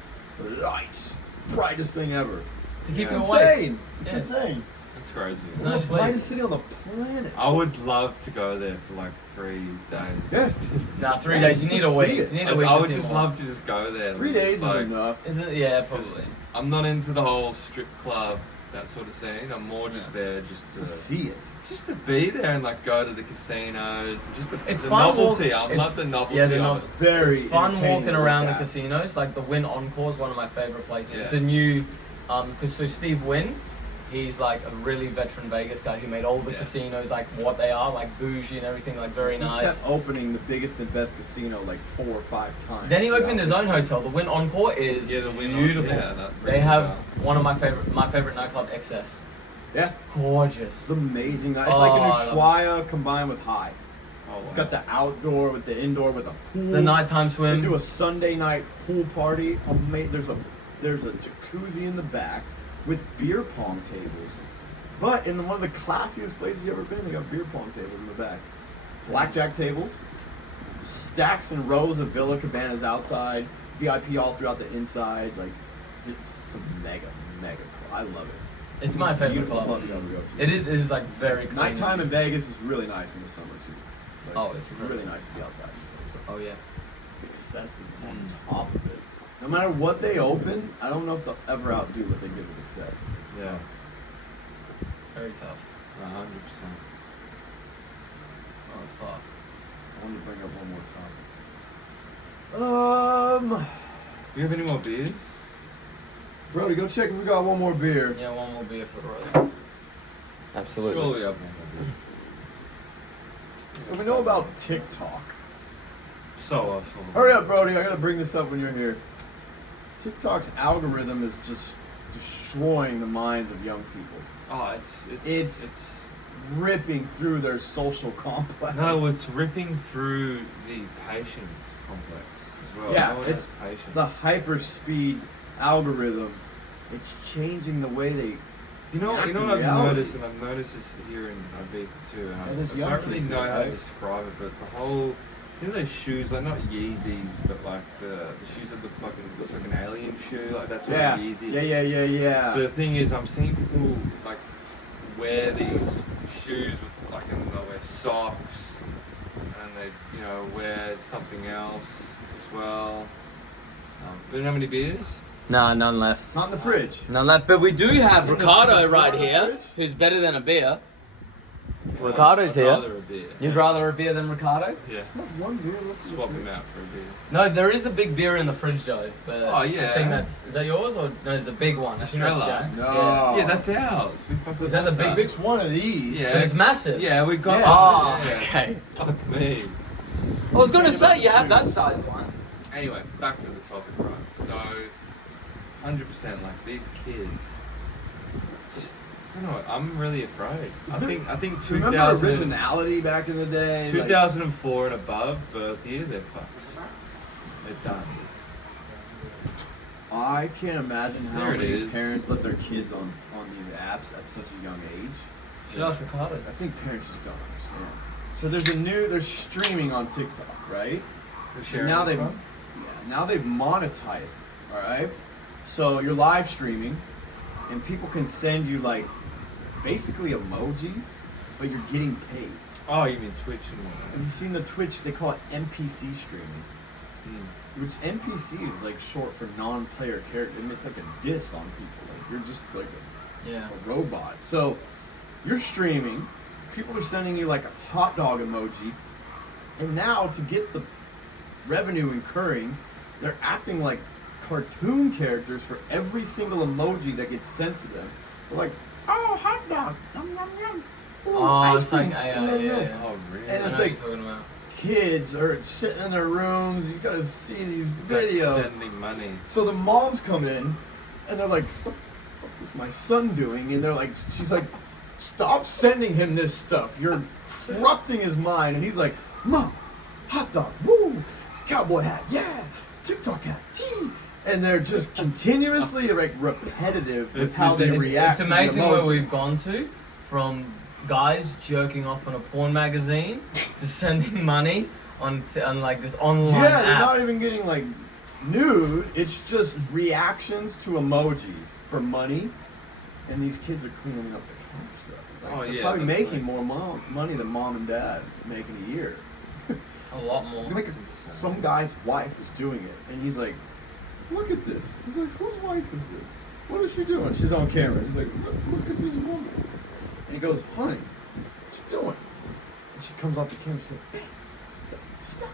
lights. Brightest thing ever. to keep Yeah. you awake. Insane. It's Yeah. insane. That's crazy. It's no the sleep. brightest city on the planet. I would love to go there for like 3 days. Yes. Nah, 3 Man, days. You just need a to week. see You it. need I, a week. I to would see just more. love to just go there. 3 and days just, is like, enough. Isn't it? Yeah, probably. just- I'm not into the whole strip club, that sort of scene. I'm more just there Just to just see it. to be there and like go to the casinos and just It's the fun novelty. walk- I love the novelty yeah, the of nov- it. Very It's fun entertaining walking to look around the at. casinos. Like the Wynn Encore is one of my favorite places. Yeah. It's a new, because so Steve Wynn, he's like a really veteran Vegas guy who made all the Yeah. casinos like what they are, like bougie and everything, like very He nice. kept opening the biggest and best casino like 4 or 5 times. Then he throughout opened his own history. hotel. The Wynn Encore is Yeah, the Wynn beautiful. yeah, that They rings a have bell. one of my favorite nightclub, XS. Yeah. It's gorgeous. It's amazing. It's Oh, like I a love Ushuaia combined with high. Oh, It's wow. got the outdoor with the indoor with a pool. The nighttime They swim. do a Sunday night pool party. There's a jacuzzi in the back with beer pong tables. But in one of the classiest places you've ever been, they got beer pong tables in the back. Blackjack tables, stacks and rows of Villa Cabanas outside, VIP all throughout the inside. Like, it's a mega club. I love it. It's my favorite Beautiful club. club to go to. It is like very clean. Nighttime in Vegas is really nice in the summer too. Like, Oh, it's really nice to be outside in the summer. Oh yeah. Excess is on top of it. No matter what they open, I don't know if they'll ever outdo what they did with Excess. It's Yeah. tough. Very tough. 100%. Oh, it's class. I wanted to bring up one more topic. Do you have any more beers? Brody, go check if we got one more beer. Yeah, one will be for the road. Absolutely. Surely we have one more beer. So we know about TikTok. So awful. Hurry up, Brody. I gotta bring this up when you're here. TikTok's algorithm is just destroying the minds of young people. Oh, It's ripping through their social complex. no, it's ripping through the patience complex as well. Yeah, No one it's has patience. the hyperspeed algorithm. It's changing the way they. You know react what to I've reality. noticed, and I've noticed this here in Ibiza too, and Yeah, there's I young don't really kids know there, how to right? describe it, but the whole, you know those shoes, like not Yeezys, but like the shoes that look like an alien shoe, like that sort Yeah. of Yeezy. Yeah. So the thing is, I'm seeing people like wear these shoes with like, and they'll wear socks, and they wear something else as well. We don't have any beers. Nah, none It's left. not in the fridge. None left. But we do have In the Ricardo right fridge? here, who's better than a beer. Ricardo's I'd here. rather a beer. You'd rather a beer than Ricardo? Yeah. It's not one beer. Let's Swap him out for a beer. No, there is a big beer in the fridge though. But Oh, yeah. I think is that yours or no? There's a big one. I think that's Estrella. Jack's. No. Yeah. Yeah, that's ours. We fucking Is that the big suck. Fix one of these. Yeah. It's massive. Yeah, we got. Yeah. Oh, yeah. okay. Fuck me. I was gonna Say about say you the have that shoes. size one. Anyway, back to the topic, right? So, 100% like these kids. Just I don't know. I'm really afraid. Is I there- think Remember 2000, originality back in the day? Like, 2004 and above birth year, they're fucked. They're done. I can't imagine how There it many is. parents let their kids on these apps at such a young age. Should ask Ricardo. I think parents just don't understand. So there's streaming on TikTok, right? They're sharing now this they've one? now they've monetized it. All right. So you're live streaming, and people can send you like basically emojis, but you're getting paid. Oh, you mean Twitch and Have whatnot? you seen the Twitch? They call it NPC streaming, Hmm. which NPC is like short for non-player character. I mean, it's like a diss on people. Like you're just like Yeah. a robot. So you're streaming, people are sending you like a hot dog emoji, and now to get the revenue incurring, they're acting like cartoon characters for every single emoji that gets sent to them. They're like, oh, hot dog, yum yum yum. Ooh, Oh, ice it's like cream. yeah, And then, yeah. Oh, really? And I it's know like- what you're talking about. Kids are sitting in their rooms. You gotta see these Like videos. sending money. So the moms come in, and they're like, "What the fuck is my son doing?" And they're like, "She's like, stop sending him this stuff. You're corrupting his mind." And he's like, Mom, hot dog, woo, cowboy hat, yeah, TikTok hat, tea. And they're just continuously like repetitive with how they react. It's amazing where we've gone to, from guys jerking off on a porn magazine to sending money on like this online Yeah, they're app. not even getting like nude. It's just reactions to emojis for money, and these kids are cleaning up the camp stuff. Like, they're probably making more money than mom and dad making a year. A lot more. Like, some guy's wife is doing it, and he's like, "Look at this." He's like, "Whose wife is this? What is she doing?" She's on camera. He's like, look at this woman." And he goes, "Honey, what you doing?" And she comes off the camera. She's like, "Babe, stop.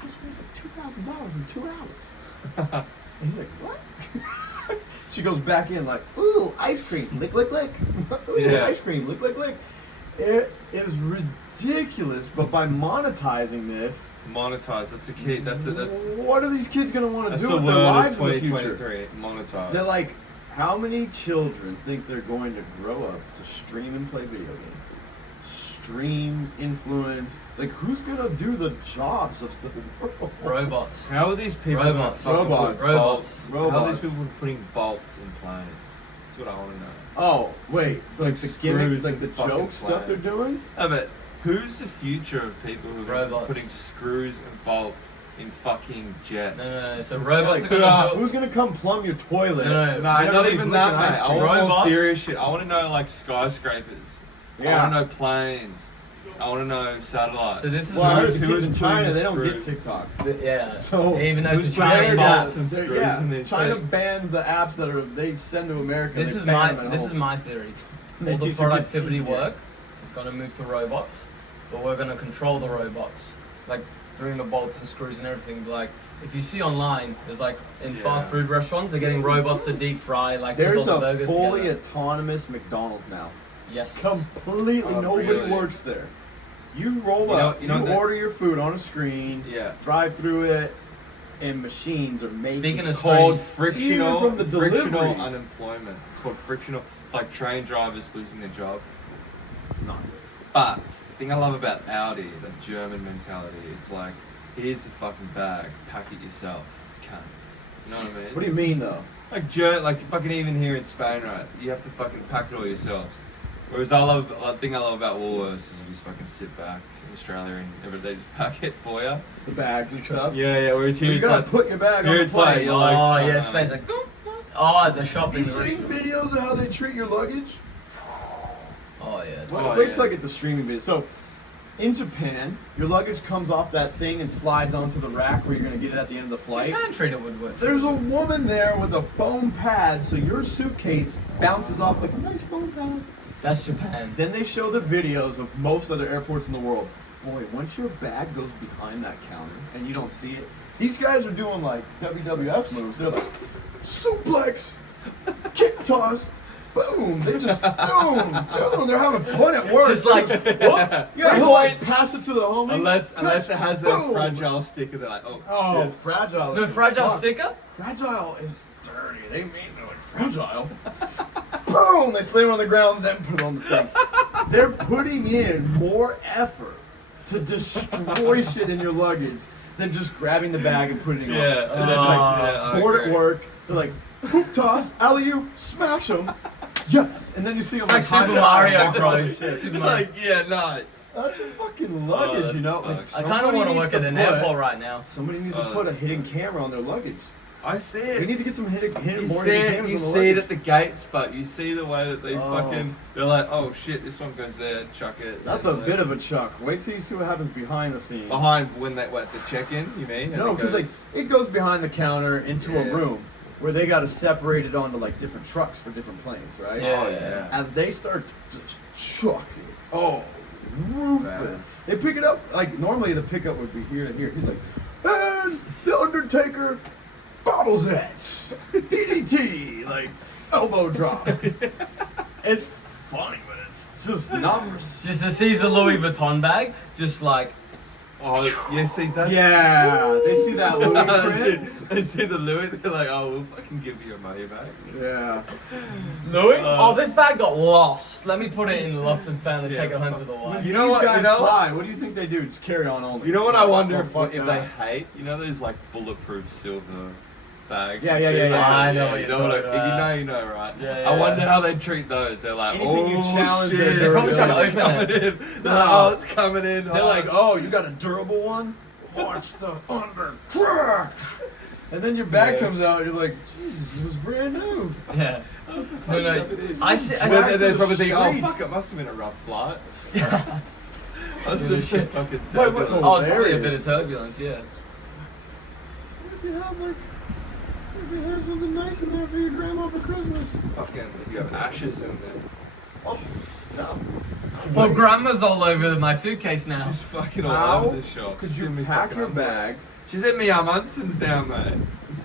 I just made like $2,000 in 2 hours." And he's like, "What?" She goes back in like, "Ooh, ice cream, lick, lick, lick. Ooh, ice cream, lick, lick, lick." It is ridiculous, but by monetizing this, Monetize. That's the key. That's what are these kids gonna want to do the with their word lives of in the future? 2023. Monetize. They're like, how many children think they're going to grow up to stream and play video games? Stream, influence. Like, who's gonna do the jobs of the world? Robots. How are these people? Robots. Robots. Robots. How are Robots. these people putting bolts in planes? That's what I want to know. Oh, wait, like the gimmick, Screws like the and fucking joke stuff they're plane. doing? No, but who's the future of people who are Robots. putting screws and bolts in fucking jets? No. So Yeah, robots like, are gonna do. who's gonna come plumb your toilet? No, No, when not everybody's even licking that, ice mate. I cream? want more Robots? serious shit. I want to know like skyscrapers. I Yeah. want to know planes. I want to know satellites. So this is Well, I heard Who's- the who kids is in putting China, the they don't get screws? TikTok. Yeah. So, even though who's it's a putting giant bolts box. and screws in this? China So- bans the apps that are they send to America. This they is ban my them at this home. is my theory. They All the teach your kids productivity engineering. work is gonna move to robots, but we're gonna control the robots, like doing the bolts and screws and everything. Like if you see online, there's like in Yeah. fast food restaurants, they're getting robots to deep fry like There's put all the a burgers fully together. autonomous McDonald's now. Yes. Completely, Oh, nobody really? works there. You roll You know- up, you know that- order your food on a screen, Yeah. drive through it, and machines are making. Speaking It's of called strange- frictional, Even from the frictional delivery. unemployment. It's called frictional. It's like train drivers losing their job. It's not good. But the thing I love about Audi, the German mentality, it's like, here's the fucking bag, pack it yourself, cunt. You know what I mean? What do you mean though? Like fucking even here in Spain, right? You have to fucking pack it all yourselves. Whereas the thing I love about Woolworths is you just fucking sit back in Australia and they just pack it for you. The bags and stuff. Yeah. Whereas here You it's gotta like, put your bag here on the it's like, plane. you're Oh like, yeah, Spain's like. Oh, the Have shopping. you seen videos of how they treat your luggage? Oh yeah. It's Oh, Wait yeah. till I get the streaming video. So, in Japan, your luggage comes off that thing and slides onto the rack where you're gonna get it at the end of the flight. Japan treated would work. There's a woman there with a foam pad, so your suitcase bounces off like a nice foam pad. That's Japan. Then they show the videos of most other airports in the world. Boy, once your bag goes behind that counter and you don't see it, these guys are doing like WWF moves. They're like suplex, kick toss, boom. They just boom. They're having fun at work. Just like what? yeah, he'll like pass it to the homie. unless cut, it has a boom. fragile sticker, they're like, oh, Oh, shit. fragile. No fragile Fuck. sticker. Fragile is dirty. They mean they're like fragile. Boom! They slam it on the ground, then put it on the thing. They're putting in more effort to destroy shit in your luggage than just grabbing the bag and putting it Yeah, on. And it's like I bored agree. at work. They're like hoop toss, alley-oop, smash them. Yes, and then you see them It's like Super Mario Bros. Super It's Mario. like, yeah, nice. That's your fucking luggage, that's you know. Like, fucked. I kind of somebody want to needs work at an put- airport right now. Somebody needs to Oh, put a that's hidden fucked. camera on their luggage. I see We it. need to get some hidden You more see hidden it, cameras you on the see it luggage. at the gates, but you see the way that they Oh. fucking, they're like, oh shit, this one goes there, chuck it. That's a bit of a chuck. Wait till you see what happens behind the scenes. Behind when they, what, the check-in, you mean? And No, it because like goes- it goes behind the counter into Yeah. a room where they got to separate it onto like different trucks for different planes, right? Yeah. Oh, yeah. As they start to just chuck it, oh, ruthless. Bad. They pick it up like normally the pickup would be here to here. He's like, and the Undertaker bottles it, DDT, like elbow drop. It's funny, but it's just numbers. Just to seize a Louis Vuitton bag, just like Oh, yeah, see that? Yeah, they see that Louis print. They see the Louis, they're like, oh, we'll fucking give you your money back. Yeah. Louis? This bag got lost. Let me put it in the lost and found and Yeah, take it home fuck. to the wife. You know These what? guys You know what? fly. What do you think they do? Just carry on only. You know what I wonder Oh, if, fuck if that. they hate? You know those like bulletproof silver bags? Yeah, You yeah, see yeah, those? yeah. I know what you you're know what I, talking if you know, about. you know, right? Yeah, I yeah. wonder how they treat those. They're like, Anything you oh, challenge shit. their They're probably trying to it's open coming it. in. They're like, oh, it's coming in. They're like, oh, you got a durable one? Watch the under crack. And then your bag Yeah. comes out, you're like, Jesus, it was brand new. Yeah. No, no. I see. Then Back they to probably the think, oh, streets. fuck, it must have been a rough flight. Yeah. That's Yeah, some shit. shit fucking Wait, turbulence. wait, so oh, it's probably a bit hilarious. of turbulence, yeah. What if you have what if you have something nice in there for your grandma for Christmas? Fucking, you have ashes in there. Oh, no. Well, grandma's all over my suitcase now. She's fucking all How over the shop. could She's you in me pack fucking your underwear. bag? She's in me, our Munson's down, mate.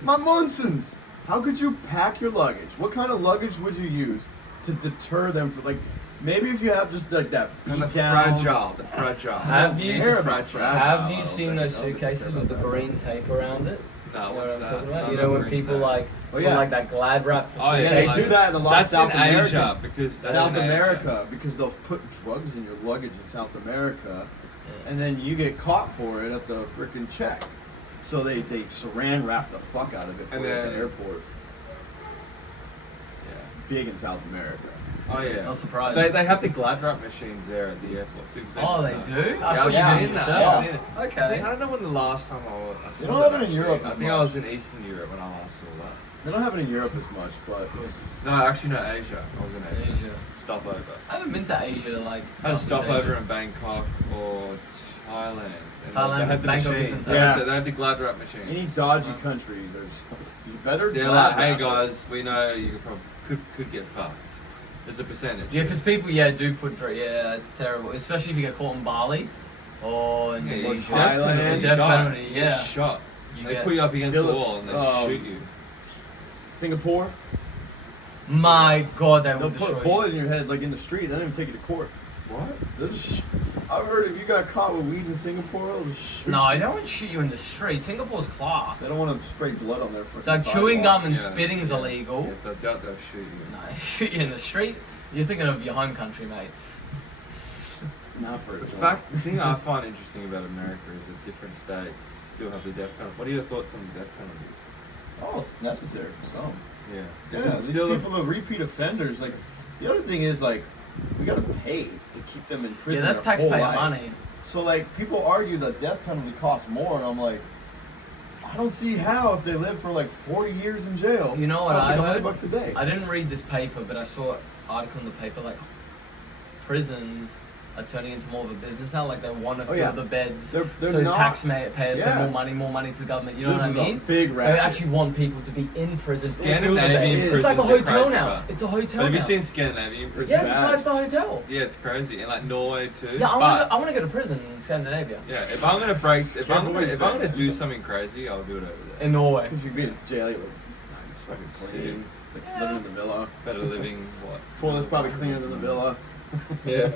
My Munsons. How could you pack your luggage? What kind of luggage would you use to deter them from, like, maybe if you have just like that And the beat down. the fragile. Have don't you, care about fragile. have I you don't seen think. those I don't think suitcases they're with the about green tape around it? No, You know what what's I'm that? talking about? No, You no, know when green people tape. like Oh, put yeah. like that glad wrap for Oh, yeah, Yeah, they suitcases? do that in a lot That's of South in America. Asia because that's South in Asia. America, because they'll put drugs in your luggage in South America, and then you get caught for it at the frickin' check. So they saran wrap the fuck out of it for And you at then- the airport. Yeah. It's big in South America. Oh yeah. Not surprised. They have the glad wrap machines there at the airport too. 'cause they Oh, just they know. do? I Yeah, thought I've you seen did that. yourself. I've seen it. Okay. I don't know when the last time I saw They don't that, have it in actually. Europe I as think I much. was in Eastern Europe when I last saw that. They don't have it in Europe as much, but No, actually no, Asia. I was in Asia. Asia. Stopover. I haven't been to Asia like. I had a Southeast stopover Asia. in Bangkok or Thailand. And Thailand, they had the Bangkok machines. isn't They Thailand. had the glad wrap machines. any dodgy country, there's you better. They're glad like, hey wrap it. guys, we know you could get fucked. There's a percentage. Yeah, because people, do put yeah, it's terrible, especially if you get caught in Bali or in Yeah, you Indonesia. death Thailand, penalty, you death die. penalty, Yeah. yeah. Shot. You They get- put you up against the Philip- wall and they shoot you. Singapore, My God, they they'll will put a destroy bullet you. in your head like in the street. They don't even take you to court. What? They'll just- I've heard if you got caught with weed in Singapore, they'll just shoot No, you. they don't shoot you in the street. Singapore's class. They don't want to spray blood on their fucking Like chewing gum sidewalks. and spitting's illegal. Yes, I doubt they'll shoot you. No, they shoot you in the street. You're thinking of your home country, mate. Not for a The joint. fact, the thing I find interesting about America is that different states still have the death penalty. What are your thoughts on the death penalty? Oh, it's necessary for some. Yeah. Yeah, Is it these still a- people are repeat offenders. Like, the other thing is, like, we gotta pay to keep them in Yeah, prison. that's their whole taxpayer life. money. So, like, people argue that death penalty costs more, and I'm like, I don't see how if they live for like 40 years in jail. You know what costs I like heard? $100 a day. I didn't read this paper, but I saw an article in the paper like prisons are turning into more of a business now. Like they want to Oh, fill yeah. the beds, They're so not- taxpayers Yeah. pay more money to the government. You know This what is I a mean? big They racket. actually want people to be in prison. Scandinavian It's It's like a prisons are hotel crazy, now. but- It's a hotel But have you now. seen Scandinavian prisons? Yeah, it's a bad. 5-star hotel. Yeah, it's crazy. And like Norway too. Yeah, But- I want to go to prison in Scandinavia. Yeah, if I'm gonna break, if Careful I'm what you gonna say. do something crazy, I'll do it over there. In Norway. Because you'd be in jail, you're like, this is nice, fucking Sick. clean. It's like living in the villa. Better living, what? Toilet's probably cleaner than the villa. Yeah.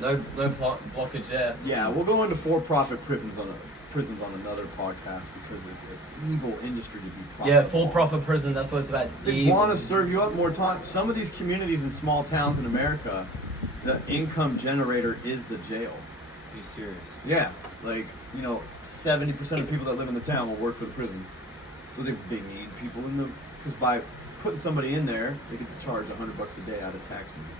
No blockage there. Yeah, we'll go into for-profit prisons on another podcast because it's an evil industry to be profitable. Yeah, for-profit prison. That's what it's about. It's They evil. want to serve you up more time. Some of these communities in small towns in America, the income generator is the jail. Are you serious? Yeah, like, 70% of people that live in the town will work for the prison. So they need people in the, because by putting somebody in there, they get to charge $100 a day out of tax money.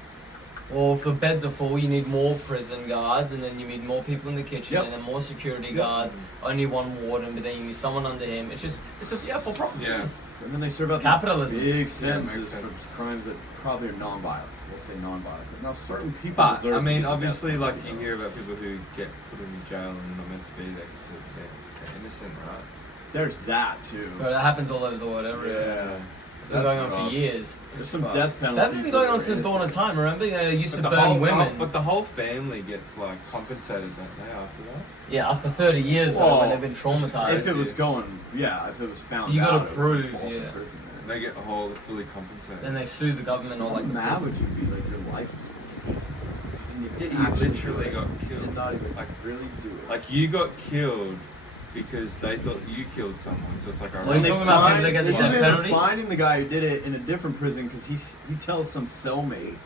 Or if the beds are full, you need more prison guards, and then you need more people in the kitchen, Yep. and then more security Yep. guards. Only one warden, but then you need someone under him. It's a for-profit Yeah. business. And then they serve out Capitalism. these big Yeah, sentences makes sense. for crimes that probably are non-violent. We'll say non-violent. Now, certain people But deserve I to mean, get the obviously, death like penalty, you though. hear about people who get put in jail and are not meant to be there because they're innocent, right? There's that, too. But that happens all over the world, everywhere. Yeah. It's been That's going on rough. for years. There's some fucked. death penalties. That's been going on that are since dawn of innocent. time. Remember, they used to But burn women. but the whole family gets like compensated, don't they? After that. Yeah, after 30 years, though, Well, when they've been traumatized. If it was Yeah. going, if it was found You gotta out, it was prove, a false yeah. imprisonment. They get fully compensated. Then they sue the government or How like the mad prison. would you be? Like, your life is taken. didn't Yeah, even you actually literally do it. got He killed. did not even Like- really do it. Like you got killed because they thought you killed someone. So it's like, When When they they talking about find, people that get they the just death end up penalty? finding the guy who did it in a different prison because he tells some cellmate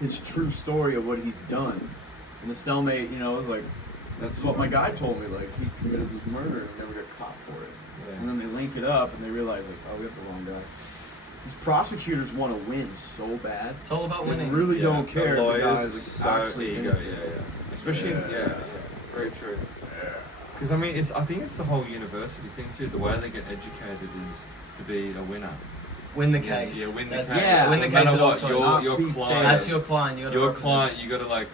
his true story of what he's done, and the cellmate, you know, was like, "This is what my guy told me. Like he committed this murder and never got caught for it." Yeah. And then they link it up and they realize like, "Oh, we got the wrong guy." These prosecutors want to win so bad. It's all about They winning. really Yeah, don't care The if the lawyers guy's are like, so actually ego, innocent. yeah. Especially, Yeah. yeah, very true. Because I mean, I think it's the whole university thing too. The way they get educated is to be a winner. Win the Yeah, case. Yeah, win the That's case. it. Yeah. Win the No case matter at all what, costs. Not your be client. fair. That's your client. You gotta Your represent. client, you gotta like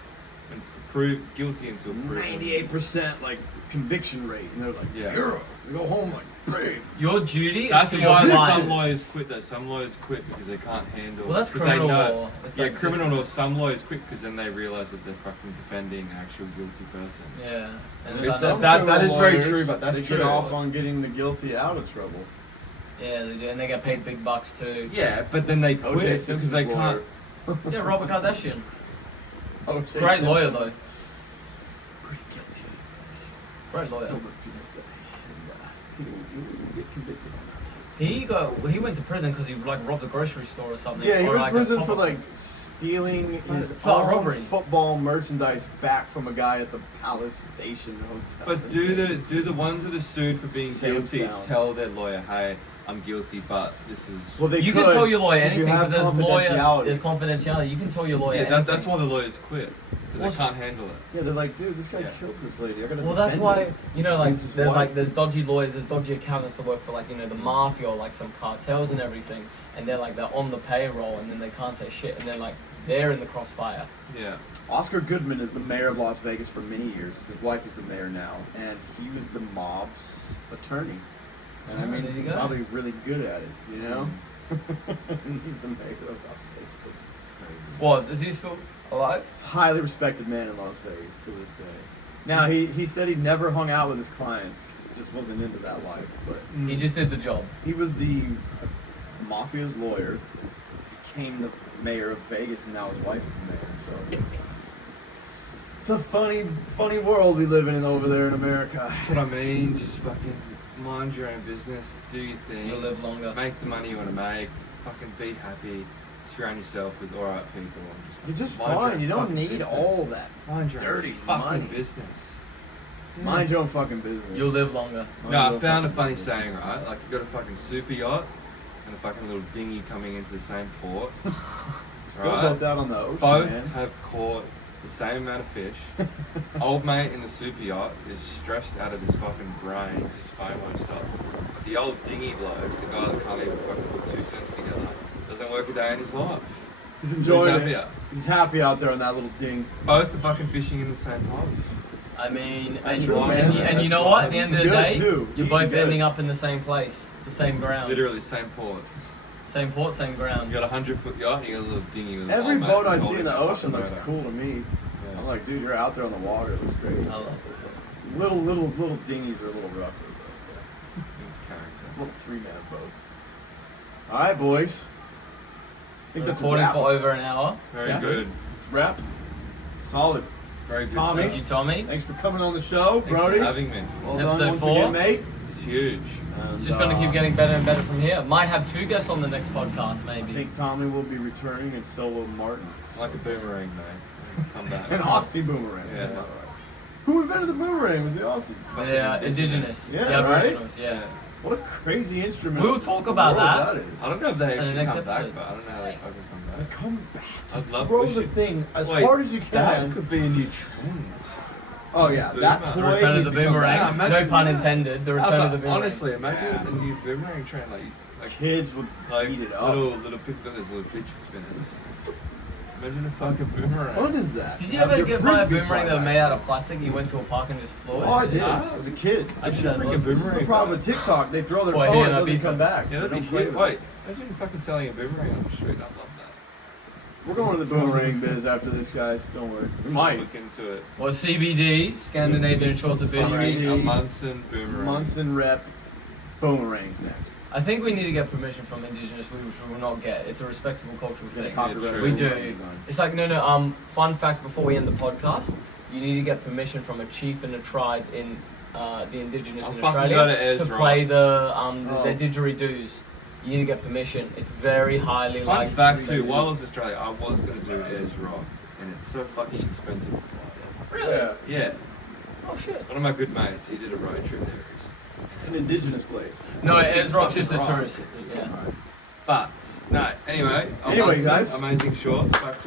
prove guilty until proven. 98% like conviction rate, and they're like, Yeah. "Yeah." They go home like, "Bang." Your duty That's is to your why some client. lawyers quit though. Some lawyers quit because they can't handle. Well, that's 'cause they criminal know- law. It's yeah, like criminal different. law. Some lawyers quit because then they realize that they're fucking defending an actual guilty person. Yeah. And It's it's some- like, that is very lawyers, true, but that's they true. get off on getting the guilty out of trouble. yeah, they do, and they get paid big bucks too. Yeah, but then they O.J. quit Simpson's because they can't. lawyer. Yeah, Robert Kardashian. O.J. Great lawyer Simpson though. is pretty guilty. Great lawyer. Not what people say. And, he will get convicted on that. He went to prison because he like robbed a grocery store or something. Yeah, he or, went like, to a prison for pop-up. like stealing his For own robbery. football merchandise back from a guy at the Palace Station Hotel. But do the ones that are sued for being guilty Samstown. tell their lawyer, hey, I'm guilty, but this is. Well, they You can could, tell your lawyer 'cause you anything have because there's confidentiality. confidentiality. You can tell your lawyer yeah, anything. that's why the lawyers quit because Well, they can't handle it. Yeah, they're like, dude, this guy Yeah. killed this lady. I gotta Well, that's defend why him. you know, like This is there's why- like there's dodgy lawyers, there's dodgy accountants that work for like the mafia or like some cartels and everything, and they're on the payroll, and then they can't say shit, and then like they're in the crossfire. Yeah. Oscar Goodman is the mayor of Las Vegas for many years. His wife is the mayor now, and he was the mob's attorney. And I Oh, mean, there you he's go. probably really good at it, you know? Mm. And he's the mayor of Las Vegas. Is he still alive? He's a highly respected man in Las Vegas to this day. Now, he said he never hung out with his clients because he just wasn't into that life. But He just did the job. he was the mafia's lawyer, became the mayor of Vegas, and now his wife is the mayor. So it's a funny world we live in over there in America. That's what I mean. Just fucking mind your own business, do your thing, You'll live longer. make the money you want to make, fucking be happy, surround yourself with alright people. And just You're just mind your fine. own You don't fucking need business. all that. Mind your dirty own fucking money. business. Mind your own fucking business. You'll live longer. Mind No, your I own found a fucking funny business. saying, right? Like you got a fucking super yacht and a fucking little dinghy coming into the same port. We're still Right. both out on the ocean, Both man. have caught the same amount of fish. Old mate in the super yacht is stressed out of his fucking brain because his phone won't stop. But the old dinghy bloke, the guy that can't even fucking put 2 cents together, doesn't work a day in his life. He's enjoying Who's it. happier? He's happy out there on that little ding. Both are fucking fishing in the same pond. I mean, That's and, true, man. and, you That's know what? At the why. end of the Good, day, too. you're Eating both good. ending up in the same place, the same ground. Literally same port. Same port, same ground. You got a 100-foot yacht and you got a little dinghy with an Every old mate boat I who's see in the holding a ocean fucking looks motor. cool to me. Yeah. I'm like, dude, you're out there on the water. It looks great. I love it. Little dinghies are a little rougher, but It's character. little 3-man boats. All right, boys. I think that's a Recording wrap. for over an hour. Very Yeah. good. Wrap. Solid. Very good. Tommy? Thank you, Tommy. Thanks for coming on the show, Thanks Brody. for having me. Well done Episode once 4. again, mate. It's huge. It's just going to keep getting better and better from here. Might have 2 guests on the next podcast, I maybe. think Tommy will be returning, and so will Martin. Like a boomerang, mate. Come back. An Aussie boomerang. Yeah. Who invented the boomerang? It was the Aussies. Yeah, indigenous. Yeah, the right? Aboriginals, yeah. What a crazy instrument. We'll of talk the about world that. is. I don't know if they the actually next come back, episode. but I don't know how they fucking come They back. come back. I'd love Throw we the should- thing as Wait, hard as you That can. could be a new trend. Oh yeah, that Boomer. toy The return of needs the to come boomerang. back. Yeah, imagine No pun that. intended. The Ah, return but of the boomerang. honestly, imagine Yeah. a new boomerang train, like Kids would eat it up. little people got those little fidget spinners. Imagine a fucking boomerang. What fun is that? Did you Have ever your get by a frisbee boomerang that fly was made back. out of plastic? You went to a park and just flew it? Oh, I did. Ah. As a kid. I should did bring a that. This is boomerang the problem back. with TikTok. They throw their Well, phone here, and it that'd doesn't be come fun. back. Yeah, They that'd be don't play shit. with it. Wait, imagine fucking selling a boomerang on the street. I'd love that. We're going to the boomerang biz after this, guys. Don't worry. We might. Look into it. Well, CBD, Scandinavian Shorter CBD. Boomerang. A Munson boomerang. Munson rep. Boomerang's next. I think we need to get permission from Indigenous, which we will not get. It's a respectable cultural Get a thing. copyright true. We boomerang do. design. It's like no. Fun fact before we end the podcast, you need to get permission from a chief and a tribe in the Indigenous I in fucking Australia got it, to Ezra. play the Oh. their didgeridoos. You need to get permission. It's very highly Fun like. fact too, while I was in Australia, I was gonna do Ayers Rock, and it's so fucking expensive to fly Really? Yeah. there. Yeah, Oh shit. one of my good mates, he did a road trip there. It's an indigenous place. No, Ayers Rock's just a Fucking rock. tourist. Yeah. But no, anyway, Anyway, Munson, guys. amazing shorts. Back to